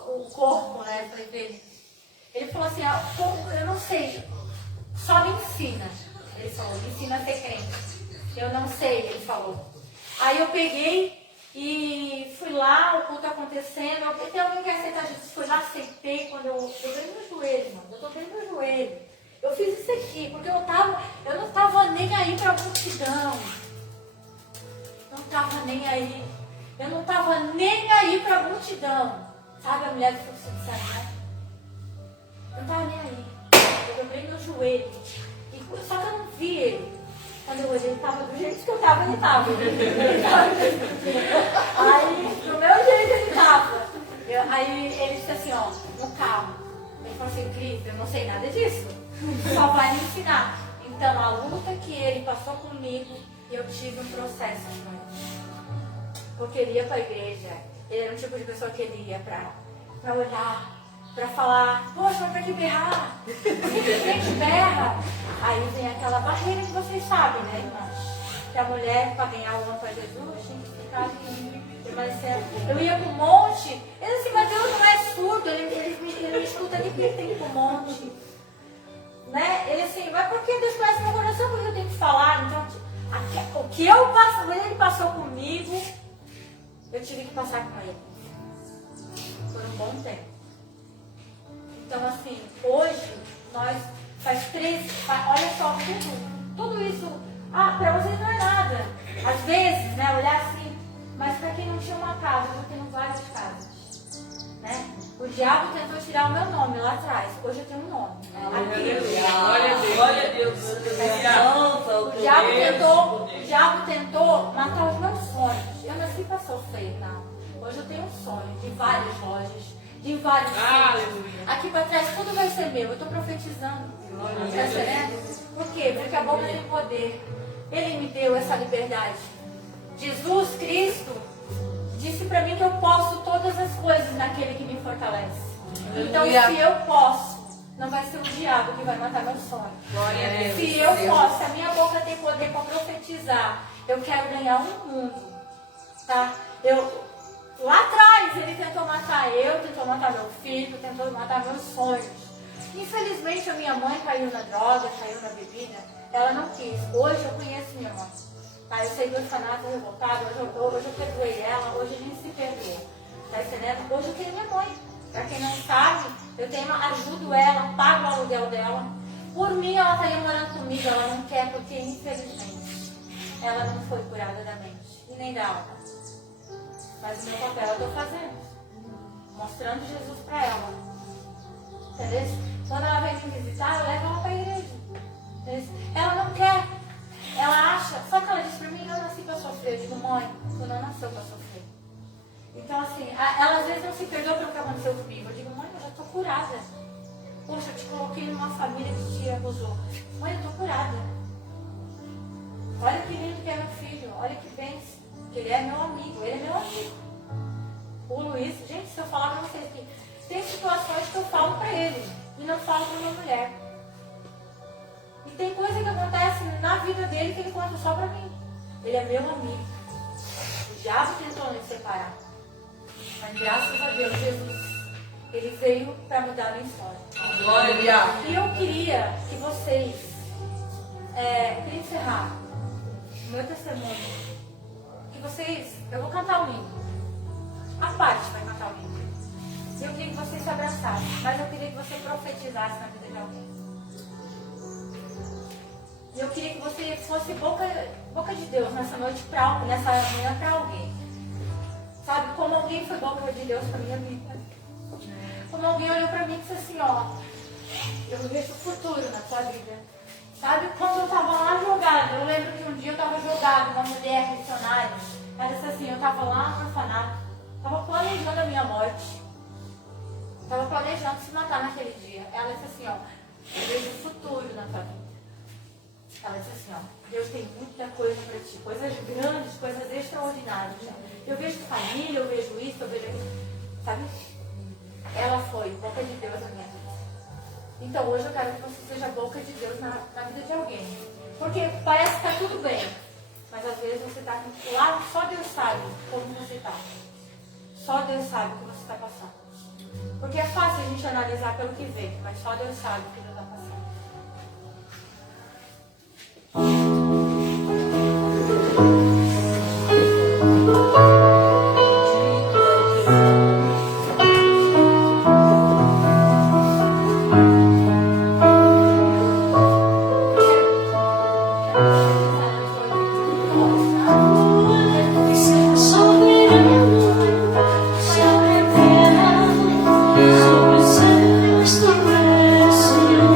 o corpo, né? Eu falei dele. Ele falou assim, eu não sei, só me ensina. Ele falou, me ensina a ser crente. Eu não sei, ele falou. Aí eu peguei e fui lá, o culto acontecendo. Eu pensei, alguém quer aceitar Jesus? Fui lá, aceitei. Quando eu dobrei meu joelho, mano. Eu dobrei meu joelho. Eu fiz isso aqui, porque eu não estava nem aí para a multidão. Não estava nem aí. Eu não estava nem aí para a multidão. Sabe a mulher do fluxo de sangue, né? Eu não estava nem aí. Eu dobrei meu joelho. Só que eu não vi ele. Quando eu olhei, ele estava do jeito que eu estava, ele estava. Aí, do meu jeito, ele estava. Aí ele disse assim, ó, no carro. Ele falou assim, Cris, eu não sei nada disso. Só vai me ensinar. Então, a luta que ele passou comigo, eu tive um processo com ele. porque ele ia para a igreja. Ele era um tipo de pessoa que ele ia para olhar, para falar, poxa, mas para que berrar? Por que a gente berra? Aí vem aquela barreira que vocês sabem, né, irmãos? Que a mulher, para ganhar o homem para Jesus, tinha que ficar ali, permanecendo. Eu ia para o monte, ele assim, mas Deus não é surdo, ele não escuta nem que ele tem que ir para o monte. Né? Ele assim, mas por que Deus conhece meu coração? Porque eu tenho que falar. Então, o que eu passo, ele passou comigo, eu tive que passar com ele. Por um bom tempo. Então, assim, hoje, nós olha só, tudo isso, para vocês não é nada. Às vezes, né, olhar assim, mas para quem não tinha uma casa, eu estou tendo várias casas. Né? O diabo tentou tirar o meu nome lá atrás. Hoje eu tenho um nome. Glória a Deus. O diabo tentou matar os meus sonhos. Eu nasci para sofrer, não. Hoje eu tenho um sonho de várias lojas, de vários sonhos. Aqui para trás tudo vai ser meu. Eu estou profetizando. Está entendendo? Por quê? Porque a boca tem poder. Ele me deu essa liberdade. Jesus Cristo disse para mim que eu posso todas as coisas naquele que me fortalece. Então, se eu posso, não vai ser o diabo que vai matar meu sonho. Se eu posso, a minha boca tem poder para profetizar, eu quero ganhar um mundo. Tá? Lá atrás, ele tentou matar tentou matar meu filho, tentou matar meus sonhos. Infelizmente, a minha mãe caiu na droga, caiu na bebida. Ela não quis. Hoje eu conheço minha mãe. Tá, eu sei do orfanato revoltado, hoje eu perdoei ela, hoje a gente se perdoa. Tá entendendo? Hoje eu tenho minha mãe. Pra quem não sabe, ajudo ela, pago o aluguel dela. Por mim, ela estaria morando comigo, ela não quer, porque infelizmente ela não foi curada da mente e nem da alma. Mas o meu papel eu estou fazendo, mostrando Jesus para ela. Entendeu? Quando ela vem me visitar, eu levo ela para a igreja. Entendeu? Ela não quer. Ela acha, só que ela diz pra mim, eu nasci pra sofrer. Eu digo, mãe, tu não nasceu pra sofrer. Então assim, ela às vezes não se perdoa pelo que aconteceu comigo. Eu digo, mãe, eu já tô curada. Poxa, eu te coloquei numa família que te abusou. Mãe, eu tô curada. Olha que lindo que é meu filho, olha que bênção. Que ele é meu amigo, ele é meu amigo. O Luiz, gente, se eu falar pra vocês que tem situações que eu falo pra ele e não falo pra minha mulher. E tem coisa que acontece na vida dele que ele conta só pra mim. Ele é meu amigo. O diabo tentou nos separar. Mas graças a Deus, Jesus, ele veio para mudar a minha história. Glória. E eu queria que vocês, queria encerrar o meu testemunho. Que vocês, eu vou cantar um hino. A parte vai cantar um hino. E eu queria que vocês se abraçassem. Mas eu queria que você profetizasse na vida de alguém. E eu queria que você fosse boca de Deus nessa noite, nessa manhã para alguém. Sabe, como alguém foi boca de Deus para minha vida. Como alguém olhou para mim e disse assim, ó, eu vejo o futuro na tua vida. Sabe, quando eu estava lá jogada, eu lembro que um dia eu estava jogada, uma mulher missionária, ela disse assim, eu estava lá no orfanato, estava planejando a minha morte. Estava planejando se matar naquele dia. Ela disse assim, ó, eu vejo o futuro na tua vida. Ela disse assim, ó, Deus tem muita coisa para ti, coisas grandes, coisas extraordinárias. Eu vejo família, eu vejo isso, eu vejo aquilo. Sabe? Ela foi boca de Deus na minha vida. Então hoje eu quero que você seja boca de Deus na vida de alguém. Porque parece que está tudo bem, mas às vezes você está lá, só Deus sabe como você está. Só Deus sabe o que você está passando. Porque é fácil a gente analisar pelo que vê, mas só Deus sabe o que Deus está passando. Sobre os céus do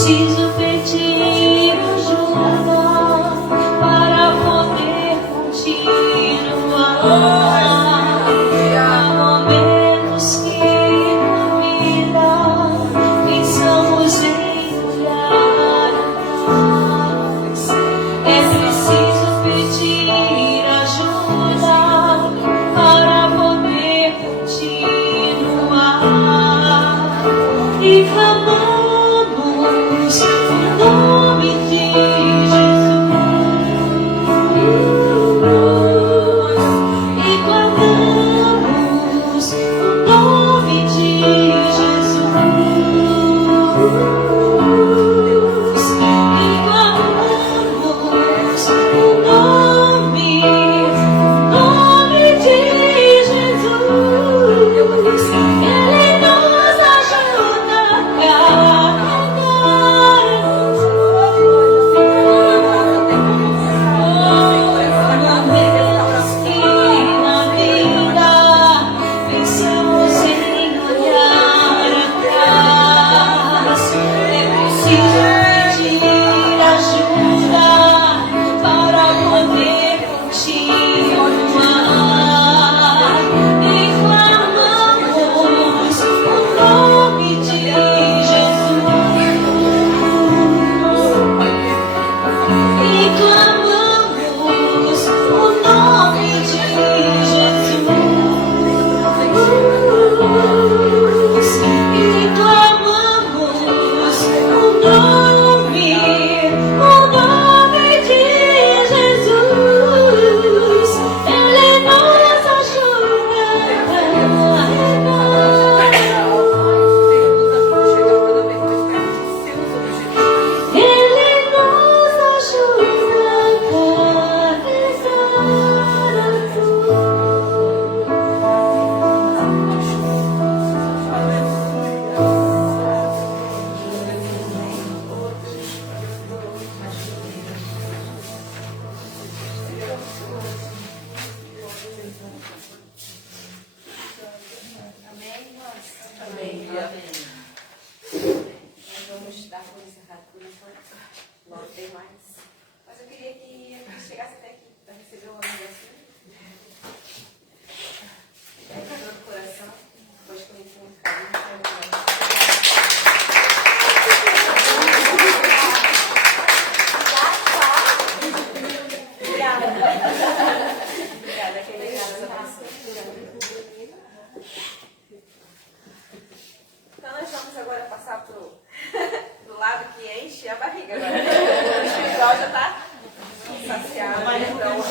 preciso pedir ajuda para poder continuar. Há momentos que na vida pensamos em olhar atrás. É preciso pedir ajuda para poder continuar. E clamamos o nome de Jesus. E clamamos o nome de Jesus. E clamamos o nome de Jesus. Ele nos ajuda a carregar. Momentos que na vida pensamos em olhar atrás. É preciso pedir ajuda para poder continuar. E clamamos o nome de Jesus. E clamamos o nome de Jesus. E clamamos o nome de Jesus. Ele nos ajuda a carregar. Ele nos ajuda a Amém. Nós vamos dar por encerrado por enquanto. Logo tem mais. Mas eu queria que a gente chegasse até aqui para receber o homem assim. É calor do coração. Depois que eu muito carinho. Obrigada. Obrigada, querida. Então nós vamos agora passar pro lado que enche a barriga agora. O espiritual já está saciado. Então,